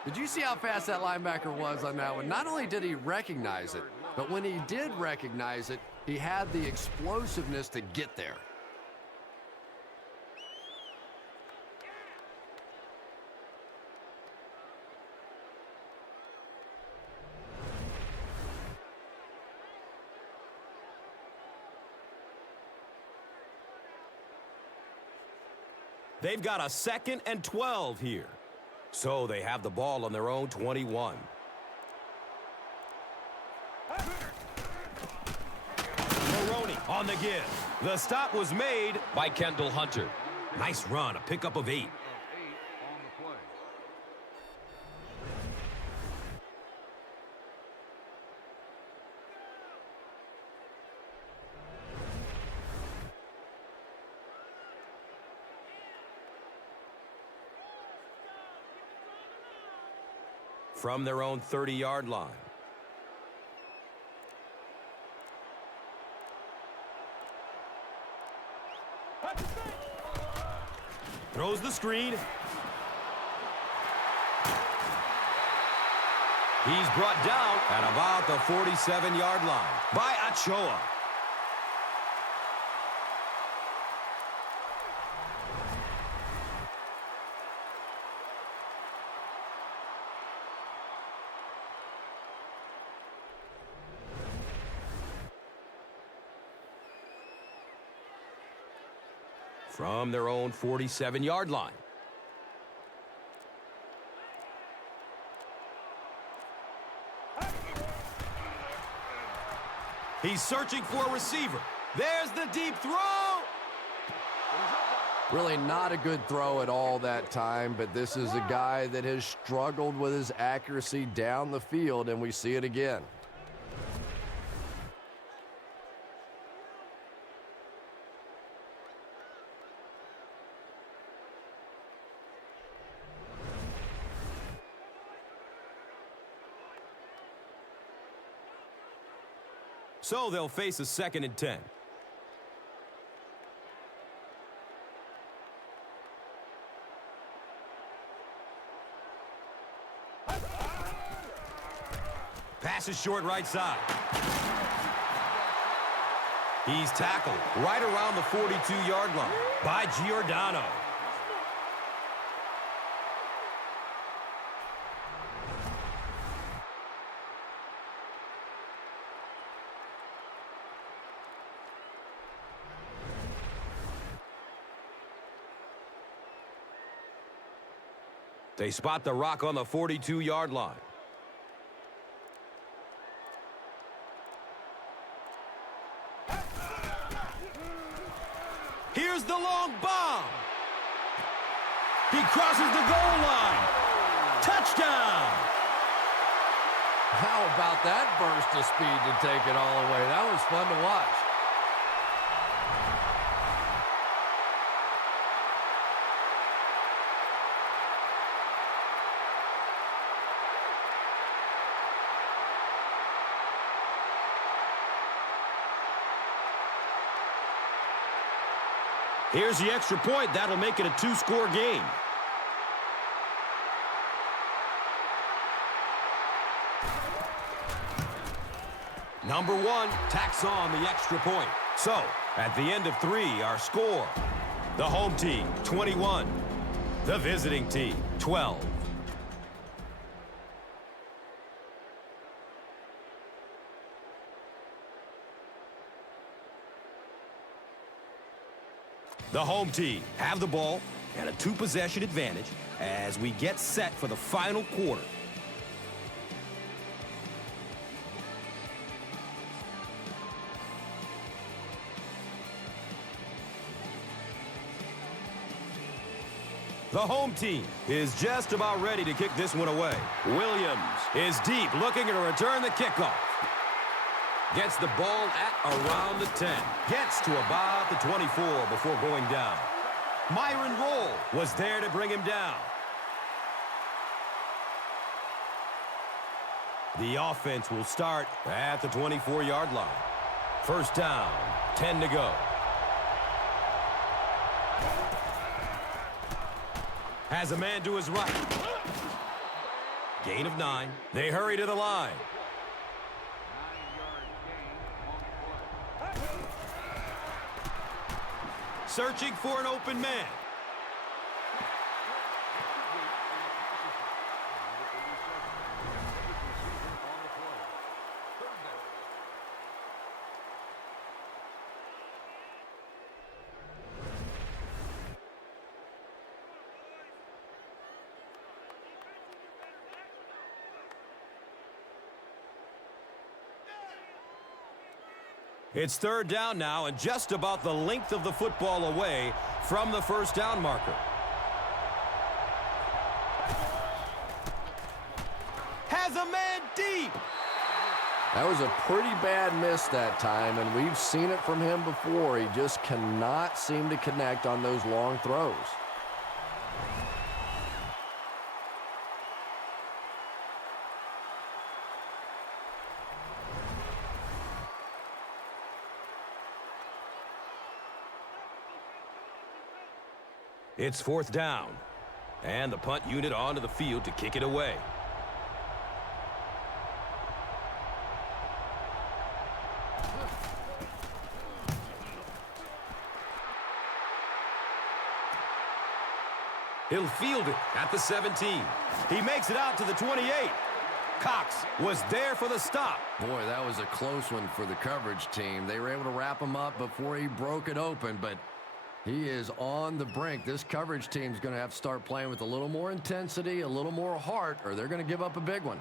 Did you see how fast that linebacker was on that one? Not only did he recognize it, but when he did recognize it, he had the explosiveness to get there. They've got a 2nd and 12 here. So they have the ball on their own 21. Maroney on the give. The stop was made by Kendall Hunter. Nice run, a pickup of 8. On the play. From their own 30-yard line. Throws the screen. He's brought down at about the 47-yard line by Ochoa. From their own 47-yard line. He's searching for a receiver. There's the deep throw. Really not a good throw at all that time, but this is a guy that has struggled with his accuracy down the field, and we see it again. So they'll face a 2nd and 10. Pass is short right side. He's tackled right around the 42-yard line by Giordano. They spot the rock on the 42-yard line. Here's the long bomb. He crosses the goal line. Touchdown. How about that burst of speed to take it all the way? That was fun to watch. Here's the extra point. That'll make it a 2-score game. Number 1 tacks on the extra point. So, at the end of 3, our score. The home team, 21. The visiting team, 12. The home team have the ball and a 2-possession advantage as we get set for the final quarter. The home team is just about ready to kick this one away. Williams is deep, looking to return the kickoff. Gets the ball at around the 10. Gets to about the 24 before going down. Myron Roll was there to bring him down. The offense will start at the 24-yard line. First down, 10 to go. Has a man to his right. Gain of 9. They hurry to the line. 9-yard gain on the play. Searching for an open man. It's 3rd down now and just about the length of the football away from the first down marker. Has a man deep. That was a pretty bad miss that time, and we've seen it from him before. He just cannot seem to connect on those long throws. It's 4th down, and the punt unit onto the field to kick it away. He'll field it at the 17. He makes it out to the 28. Cox was there for the stop. Boy, that was a close one for the coverage team. They were able to wrap him up before he broke it open, but he is on the brink. This coverage team's going to have to start playing with a little more intensity, a little more heart, or they're going to give up a big one.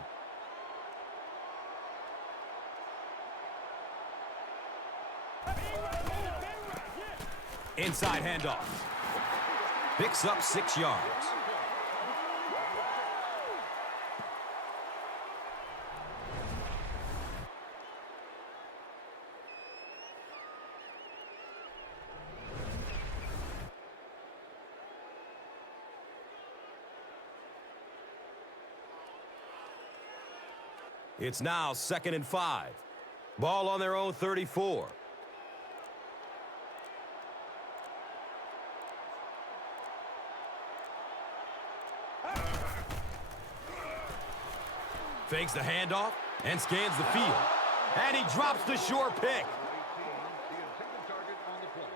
Inside handoff. Picks up 6 yards. It's now 2nd and 5. Ball on their own 34. Fakes the handoff and scans the field. And he drops the sure pick. 18, the intended target on the play.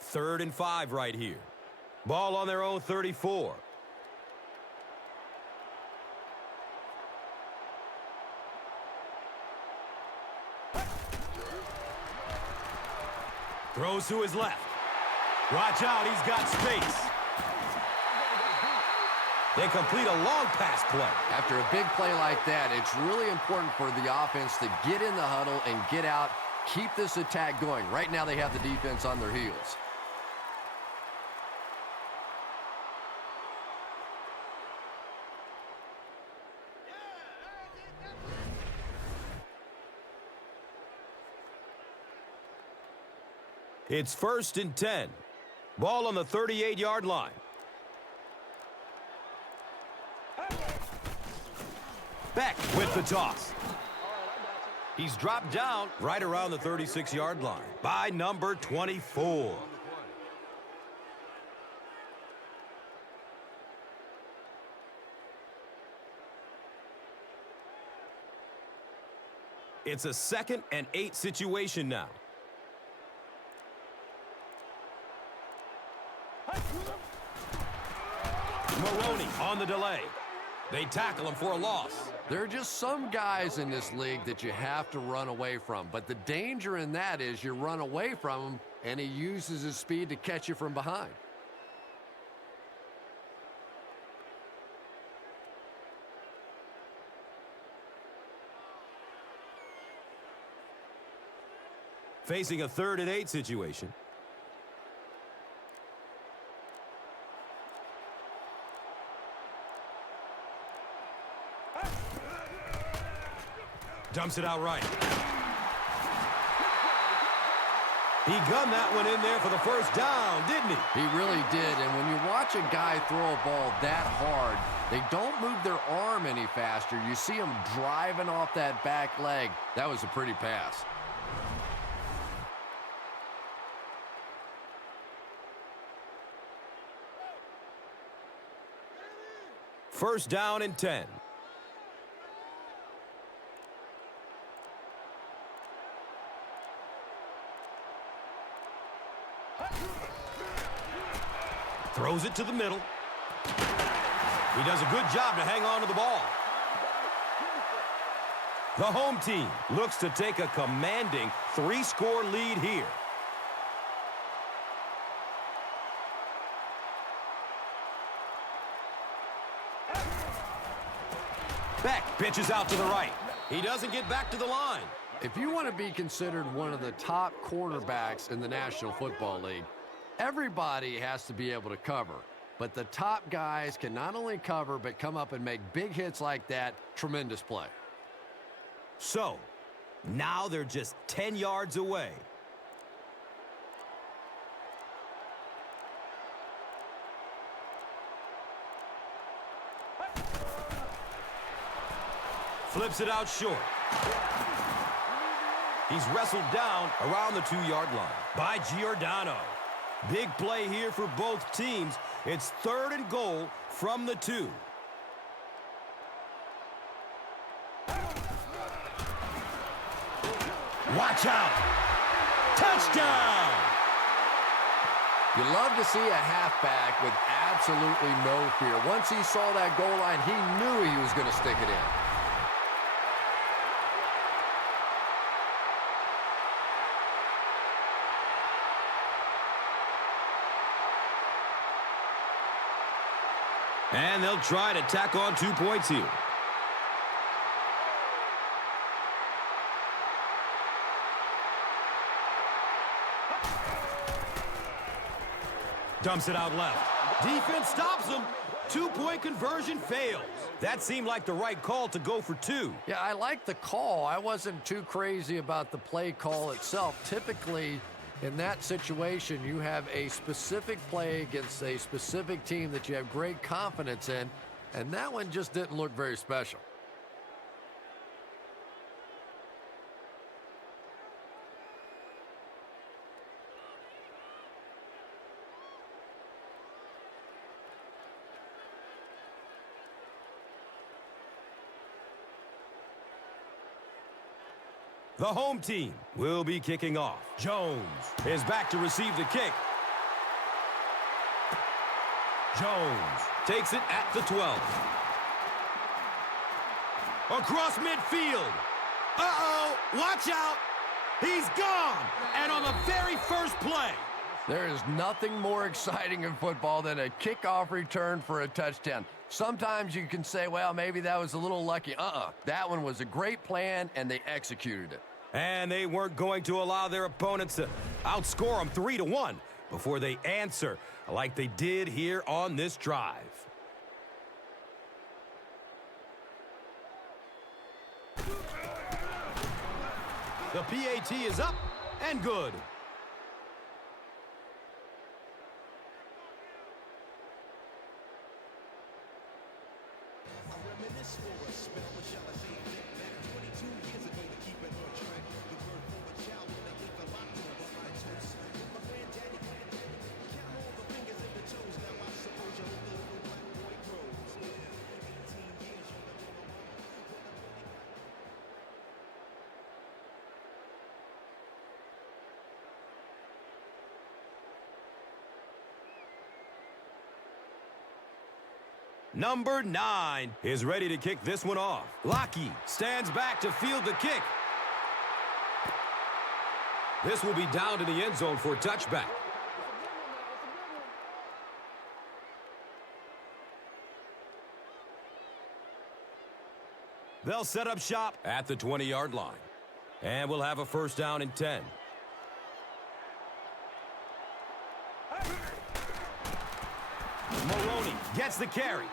Third and 5 right here. Ball on their own 34. Throws to his left. Watch out, he's got space. They complete a long pass play. After a big play like that, it's really important for the offense to get in the huddle and get out, keep this attack going. Right now they have the defense on their heels. It's 1st and 10. Ball on the 38-yard line. Beck with the toss. He's dropped down right around the 36-yard line by number 24. It's a 2nd and 8 situation now. Maroney on the delay. They tackle him for a loss. There are just some guys in this league that you have to run away from. But the danger in that is you run away from him, and he uses his speed to catch you from behind. Facing a 3rd and 8 situation. Dumps it out right. He gunned that one in there for the 1st down, didn't he? He really did, and when you watch a guy throw a ball that hard, They don't move their arm any faster. You see them driving off that back leg. That was a pretty pass. First down and 10. Throws it to the middle. He does a good job to hang on to the ball. The home team looks to take a commanding 3-score lead here. Beck pitches out to the right. He doesn't get back to the line. If you want to be considered one of the top quarterbacks in the National Football League, everybody has to be able to cover. But the top guys can not only cover, but come up and make big hits like that. Tremendous play. So, now they're just 10 yards away. Flips it out short. He's wrestled down around the 2-yard line by Giordano. Big play here for both teams. It's 3rd and goal from the 2. Watch out! Touchdown! You love to see a halfback with absolutely no fear. Once he saw that goal line, he knew he was going to stick it in. And they'll try to tack on 2 points here. Dumps it out left. Defense stops him. 2-point conversion fails. That seemed like the right call to go for 2. Yeah, I like the call. I wasn't too crazy about the play call itself. Typically, in that situation, you have a specific play against a specific team that you have great confidence in, and that one just didn't look very special. The home team will be kicking off. Jones is back to receive the kick. Jones takes it at the 12. Across midfield. Uh-oh, watch out. He's gone. And on the very first play. There is nothing more exciting in football than a kickoff return for a touchdown. Sometimes you can say, well, maybe that was a little lucky. That one was a great plan, and they executed it. And they weren't going to allow their opponents to outscore them 3-1 before they answer like they did here on this drive. The PAT is up and good. Number 9 is ready to kick this one off. Lockie stands back to field the kick. This will be down to the end zone for a touchback. They'll set up shop at the 20-yard line. And we'll have a first down and 10. Maroney gets the carry.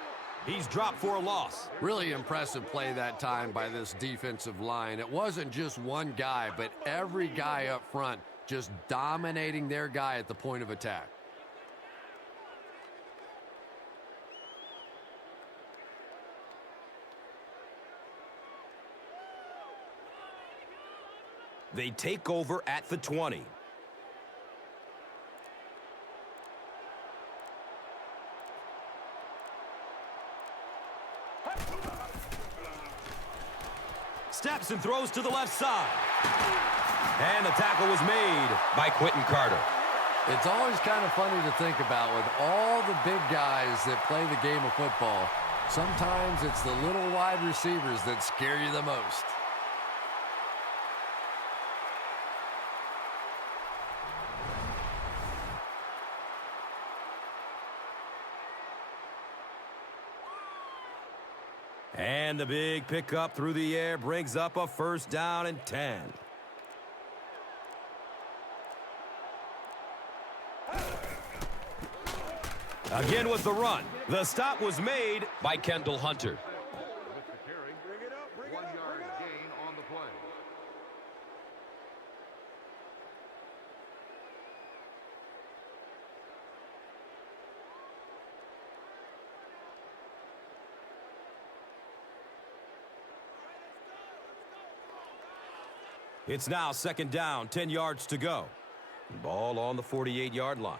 He's dropped for a loss. Really impressive play that time by this defensive line. It wasn't just one guy, but every guy up front just dominating their guy at the point of attack. They take over at the 20. Steps and throws to the left side. And the tackle was made by Quentin Carter. It's always kind of funny to think about with all the big guys that play the game of football. Sometimes it's the little wide receivers that scare you the most. And the big pickup through the air brings up a first down and 10. Again with the run. The stop was made by Kendall Hunter. With the carry. 1 yard gain on the play. It's now second down, 10 yards to go. Ball on the 48-yard line.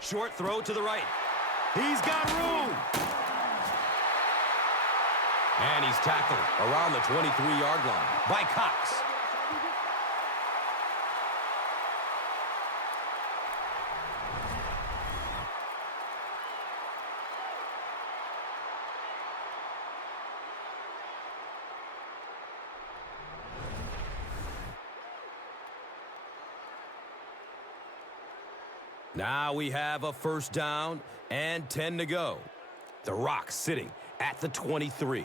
Short throw to the right. He's got room. And he's tackled around the 23-yard line by Cox. Now we have a first down and 10 to go. The Rock sitting at the 23.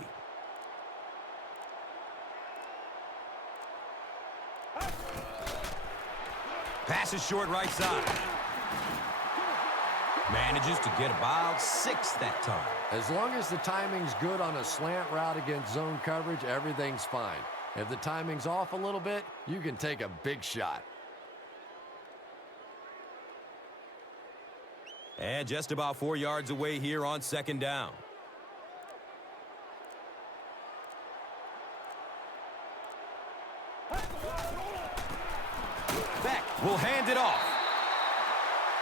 Pass is short right side. Manages to get about 6 that time. As long as the timing's good on a slant route against zone coverage, everything's fine. If the timing's off a little bit, you can take a big shot. And just about 4 yards away here on second down. Beck will hand it off.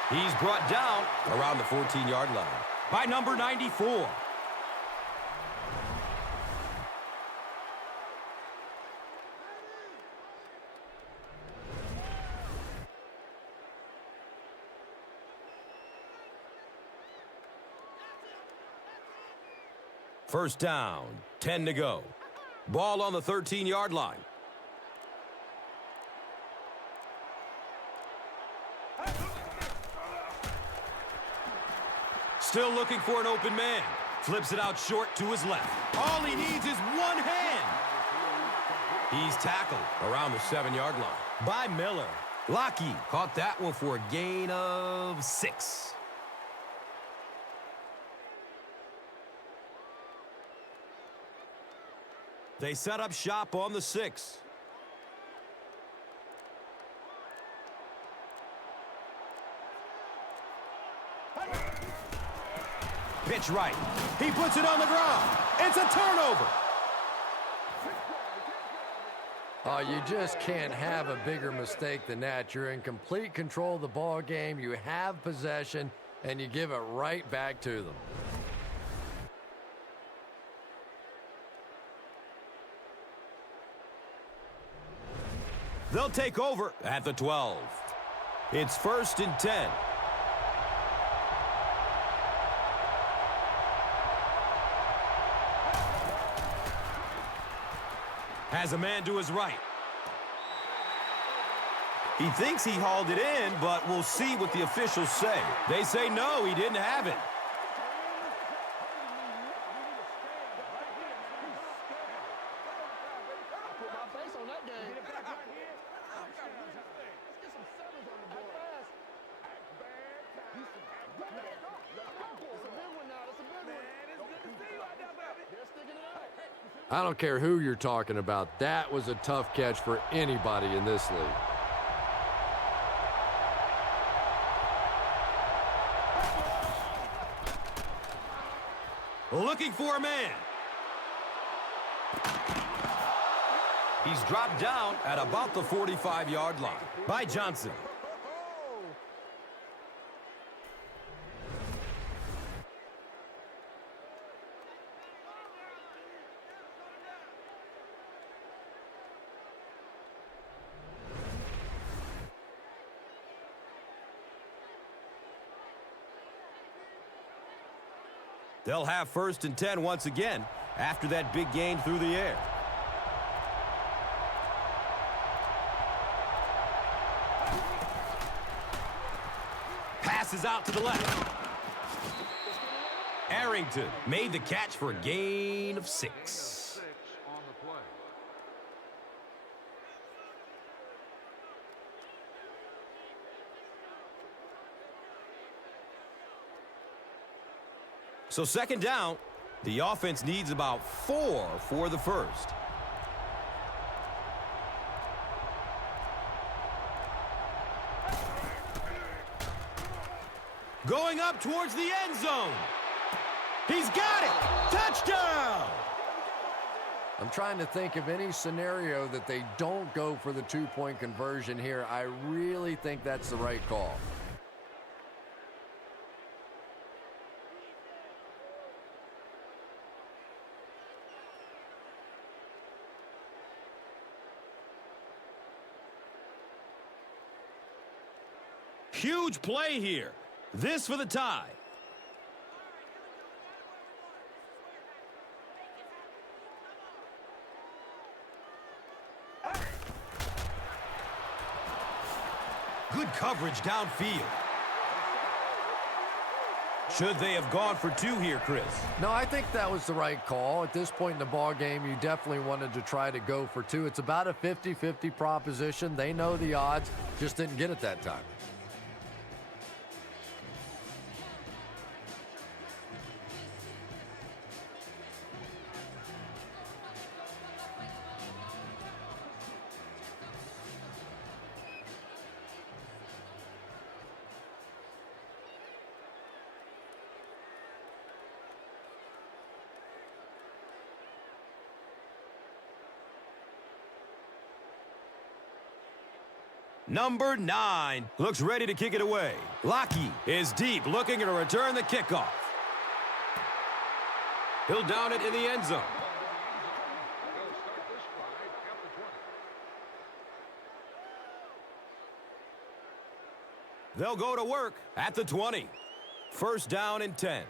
He's brought down around the 14-yard line by number 94. First down, 10 to go. Ball on the 13-yard line. Still looking for an open man. Flips it out short to his left. All he needs is one hand. He's tackled around the 7-yard line by Miller. Lockie caught that one for a gain of 6. They set up shop on the 6. Pitch right. He puts it on the ground. It's a turnover. Oh, you just can't have a bigger mistake than that. You're in complete control of the ball game. You have possession, and you give it right back to them. They'll take over at the 12. It's 1st and 10. Has a man to his right. He thinks he hauled it in, but we'll see what the officials say. They say no, he didn't have it. I don't care who you're talking about. That was a tough catch for anybody in this league. looking for a man. He's dropped down at about the 45-yard line by Johnson. They'll have 1st and 10 once again after that big gain through the air. Passes out to the left. Arrington made the catch for a gain of 6. 6 on the play. So 2nd down, the offense needs about 4 for the first. Going up towards the end zone. He's got it. Touchdown. I'm trying to think of any scenario that they don't go for the 2-point conversion here. I really think that's the right call. Huge play here. This for the tie. Good coverage downfield. Should they have gone for 2 here, Chris? No, I think that was the right call. At this point in the ball game, you definitely wanted to try to go for 2. It's about a 50-50 proposition. They know the odds, just didn't get it that time. Number 9 looks ready to kick it away. Lockheed is deep, looking to return the kickoff. He'll down it in the end zone. He'll start this drive at the 20. They'll go to work at the 20. 1st down and 10.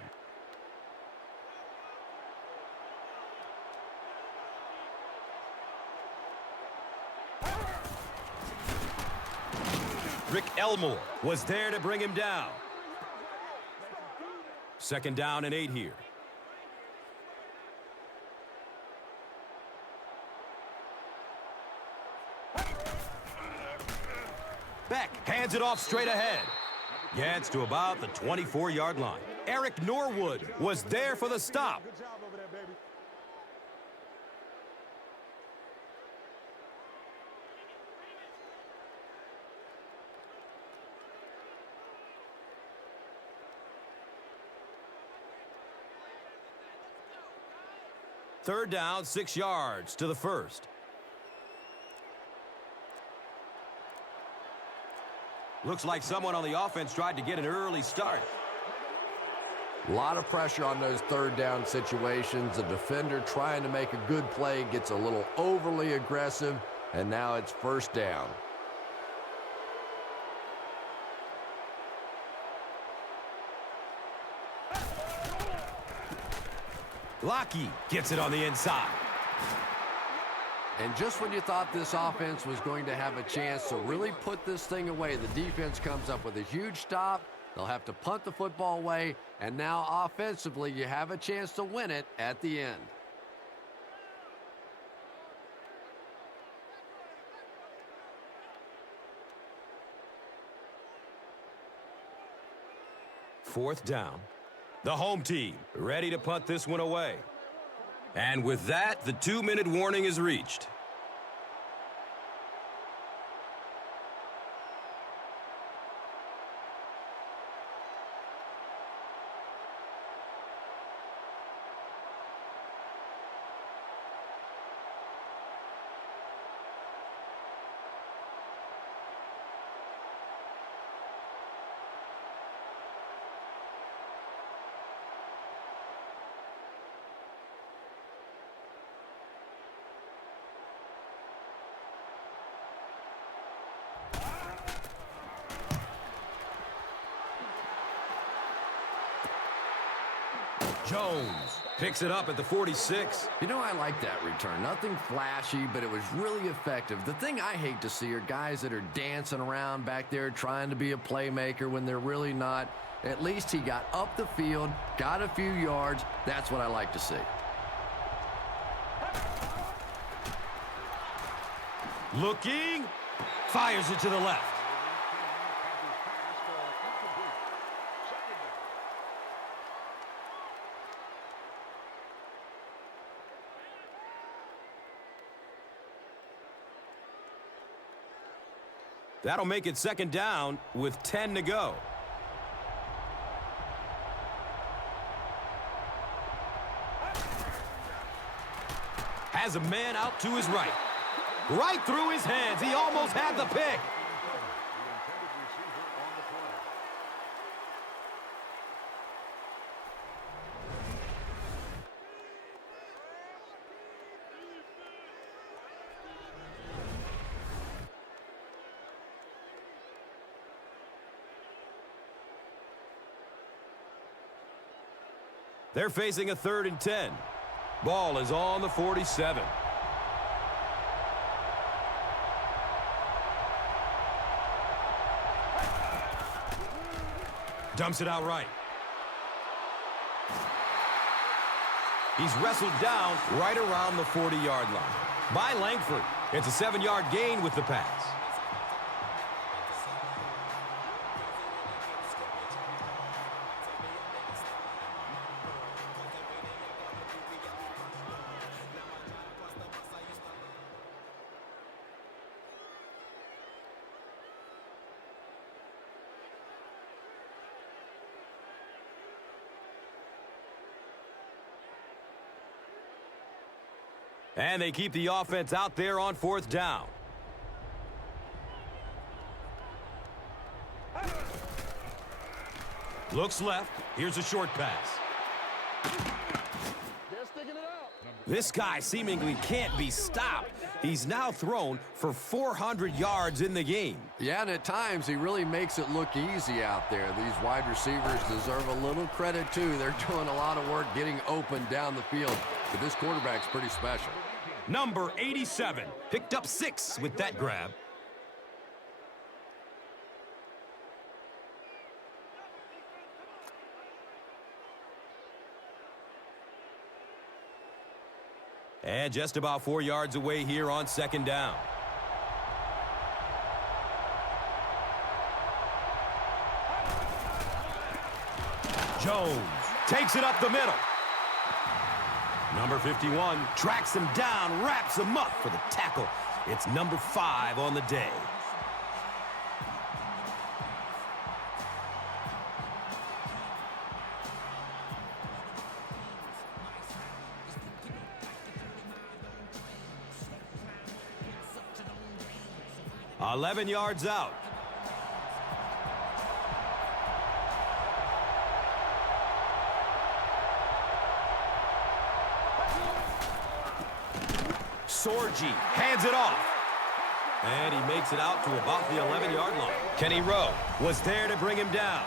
Rick Elmore was there to bring him down. 2nd down and 8 here. Beck hands it off straight ahead. Gets to about the 24-yard line. Eric Norwood was there for the stop. Good job over there, baby. Third down, 6 yards to the 1st. Looks like someone on the offense tried to get an early start. A lot of pressure on those 3rd down situations. The defender trying to make a good play gets a little overly aggressive, and now it's 1st down. Lockheed gets it on the inside. And just when you thought this offense was going to have a chance to really put this thing away, the defense comes up with a huge stop. They'll have to punt the football away, and now offensively you have a chance to win it at the end. Fourth down. The home team ready to punt this one away. And with that, the 2-minute warning is reached. Jones picks it up at the 46. You know, I like that return. Nothing flashy, but it was really effective. The thing I hate to see are guys that are dancing around back there trying to be a playmaker when they're really not. At least he got up the field, got a few yards. That's what I like to see. Looking, fires it to the left. That'll make it second down with 10 to go. Has a man out to his right. Right through his hands. He almost had the pick. They're facing a 3rd and 10. Ball is on the 47. Dumps it out right. He's wrestled down right around the 40-yard line by Langford. It's a 7-yard gain with the pass. And they keep the offense out there on 4th down. Looks left. Here's a short pass. This guy seemingly can't be stopped. He's now thrown for 400 yards in the game. Yeah, and at times he really makes it look easy out there. These wide receivers deserve a little credit, too. They're doing a lot of work getting open down the field. But this quarterback's pretty special. Number 87 picked up 6 with that grab. And just about 4 yards away here on 2nd down. Jones takes it up the middle. Number 51 tracks him down, wraps him up for the tackle. It's number 5 on the day. $11 yards out. Sorgi hands it off. And he makes it out to about the 11-yard line. Kenny Rowe was there to bring him down.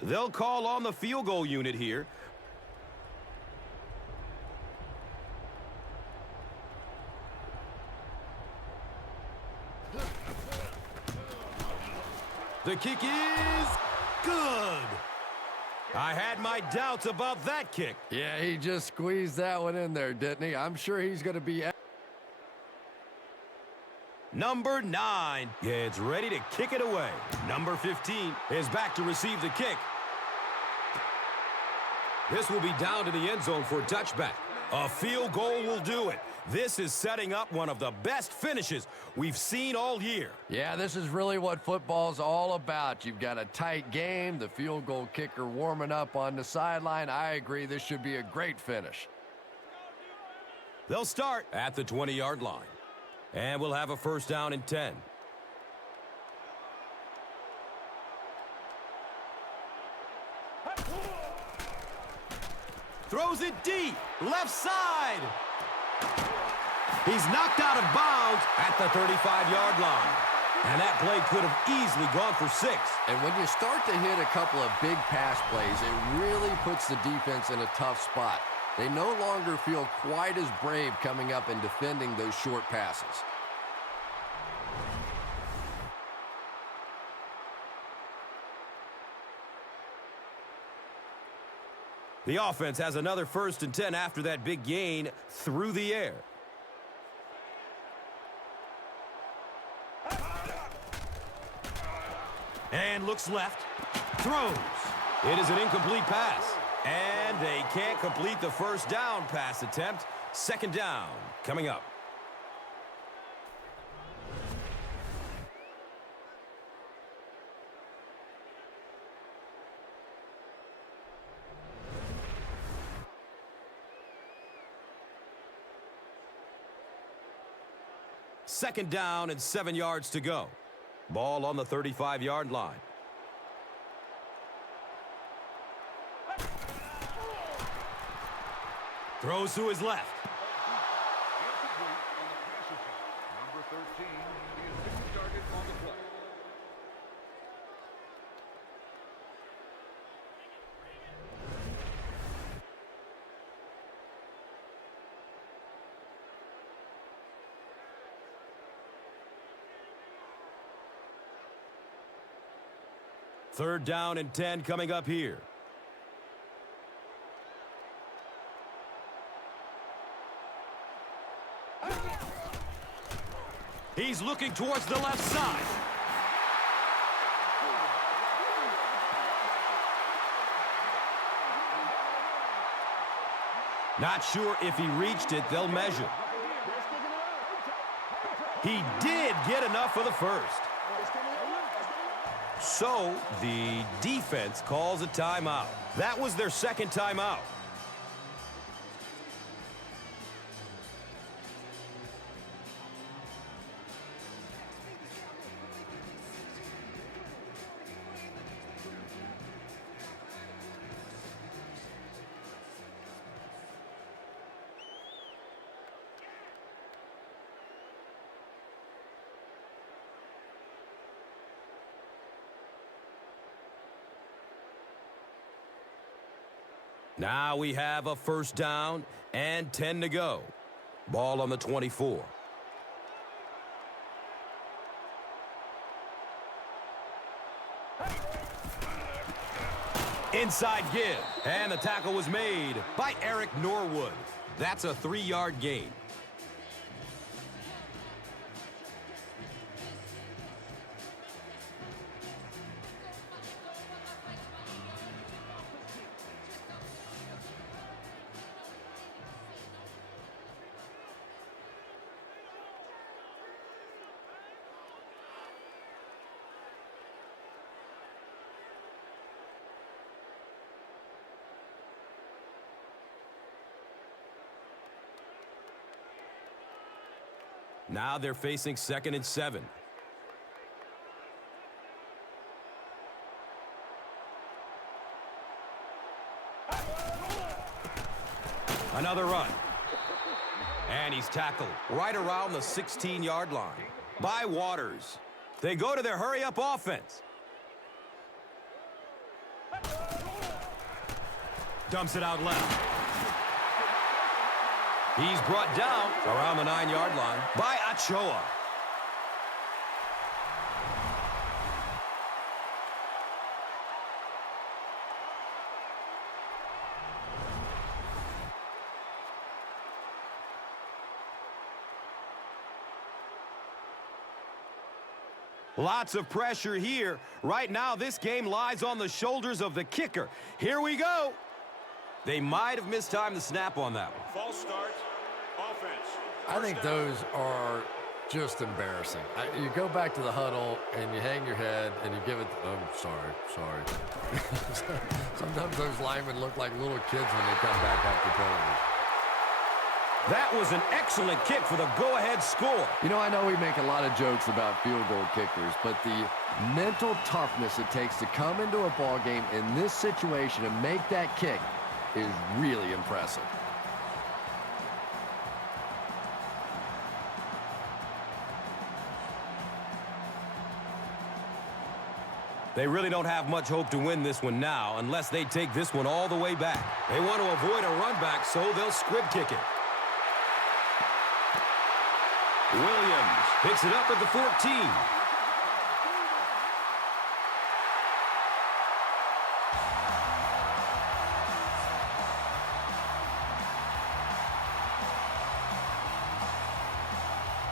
They'll call on the field goal unit here. The kick is good. I had my doubts about that kick. Yeah, he just squeezed that one in there, didn't he? I'm sure he's going to be... Number 9 gets ready to kick it away. Number 15 is back to receive the kick. This will be down to the end zone for a touchback. A field goal will do it. This is setting up one of the best finishes we've seen all year. Yeah, this is really what football's all about. You've got a tight game, the field goal kicker warming up on the sideline. I agree, this should be a great finish. They'll start at the 20-yard line. And we'll have a first down and 10. Throws it deep, left side. He's knocked out of bounds at the 35-yard line. And that play could have easily gone for 6. And when you start to hit a couple of big pass plays, it really puts the defense in a tough spot. They no longer feel quite as brave coming up and defending those short passes. The offense has another first and 10 after that big gain through the air. And looks left. Throws. It is an incomplete pass. And they can't complete the first down pass attempt. Second down coming up. Second down and 7 yards to go. Ball on the 35-yard line. Throws to his left. Number 13, he is started on the play. Third down and 10 coming up here. He's looking towards the left side. Not sure if he reached it. They'll measure. He did get enough for the first. So the defense calls a timeout. That was their second timeout. Now we have a first down and 10 to go. Ball on the 24. Inside give. And the tackle was made by Eric Norwood. That's a 3-yard gain. Now they're facing 2nd and 7. Another run. And he's tackled right around the 16-yard line by Waters. They go to their hurry-up offense. Dumps it out left. He's brought down around the 9-yard line by Ochoa. Lots of pressure here. Right now, this game lies on the shoulders of the kicker. Here we go. They might have mistimed the snap on that one. False start. Offense. I think those are just embarrassing. You go back to the huddle and you hang your head and you give it, oh, sorry. Sometimes those linemen look like little kids when they come back after penalties. That was an excellent kick for the go-ahead score. You know, I know we make a lot of jokes about field goal kickers, but the mental toughness it takes to come into a ball game in this situation and make that kick is really impressive. They really don't have much hope to win this one now unless they take this one all the way back. They want to avoid a run back, so they'll squib kick it. Williams picks it up at the 14.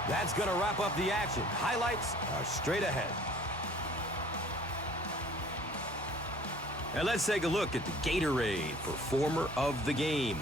That's going to wrap up the action. Highlights are straight ahead. And let's take a look at the Gatorade Performer of the Game.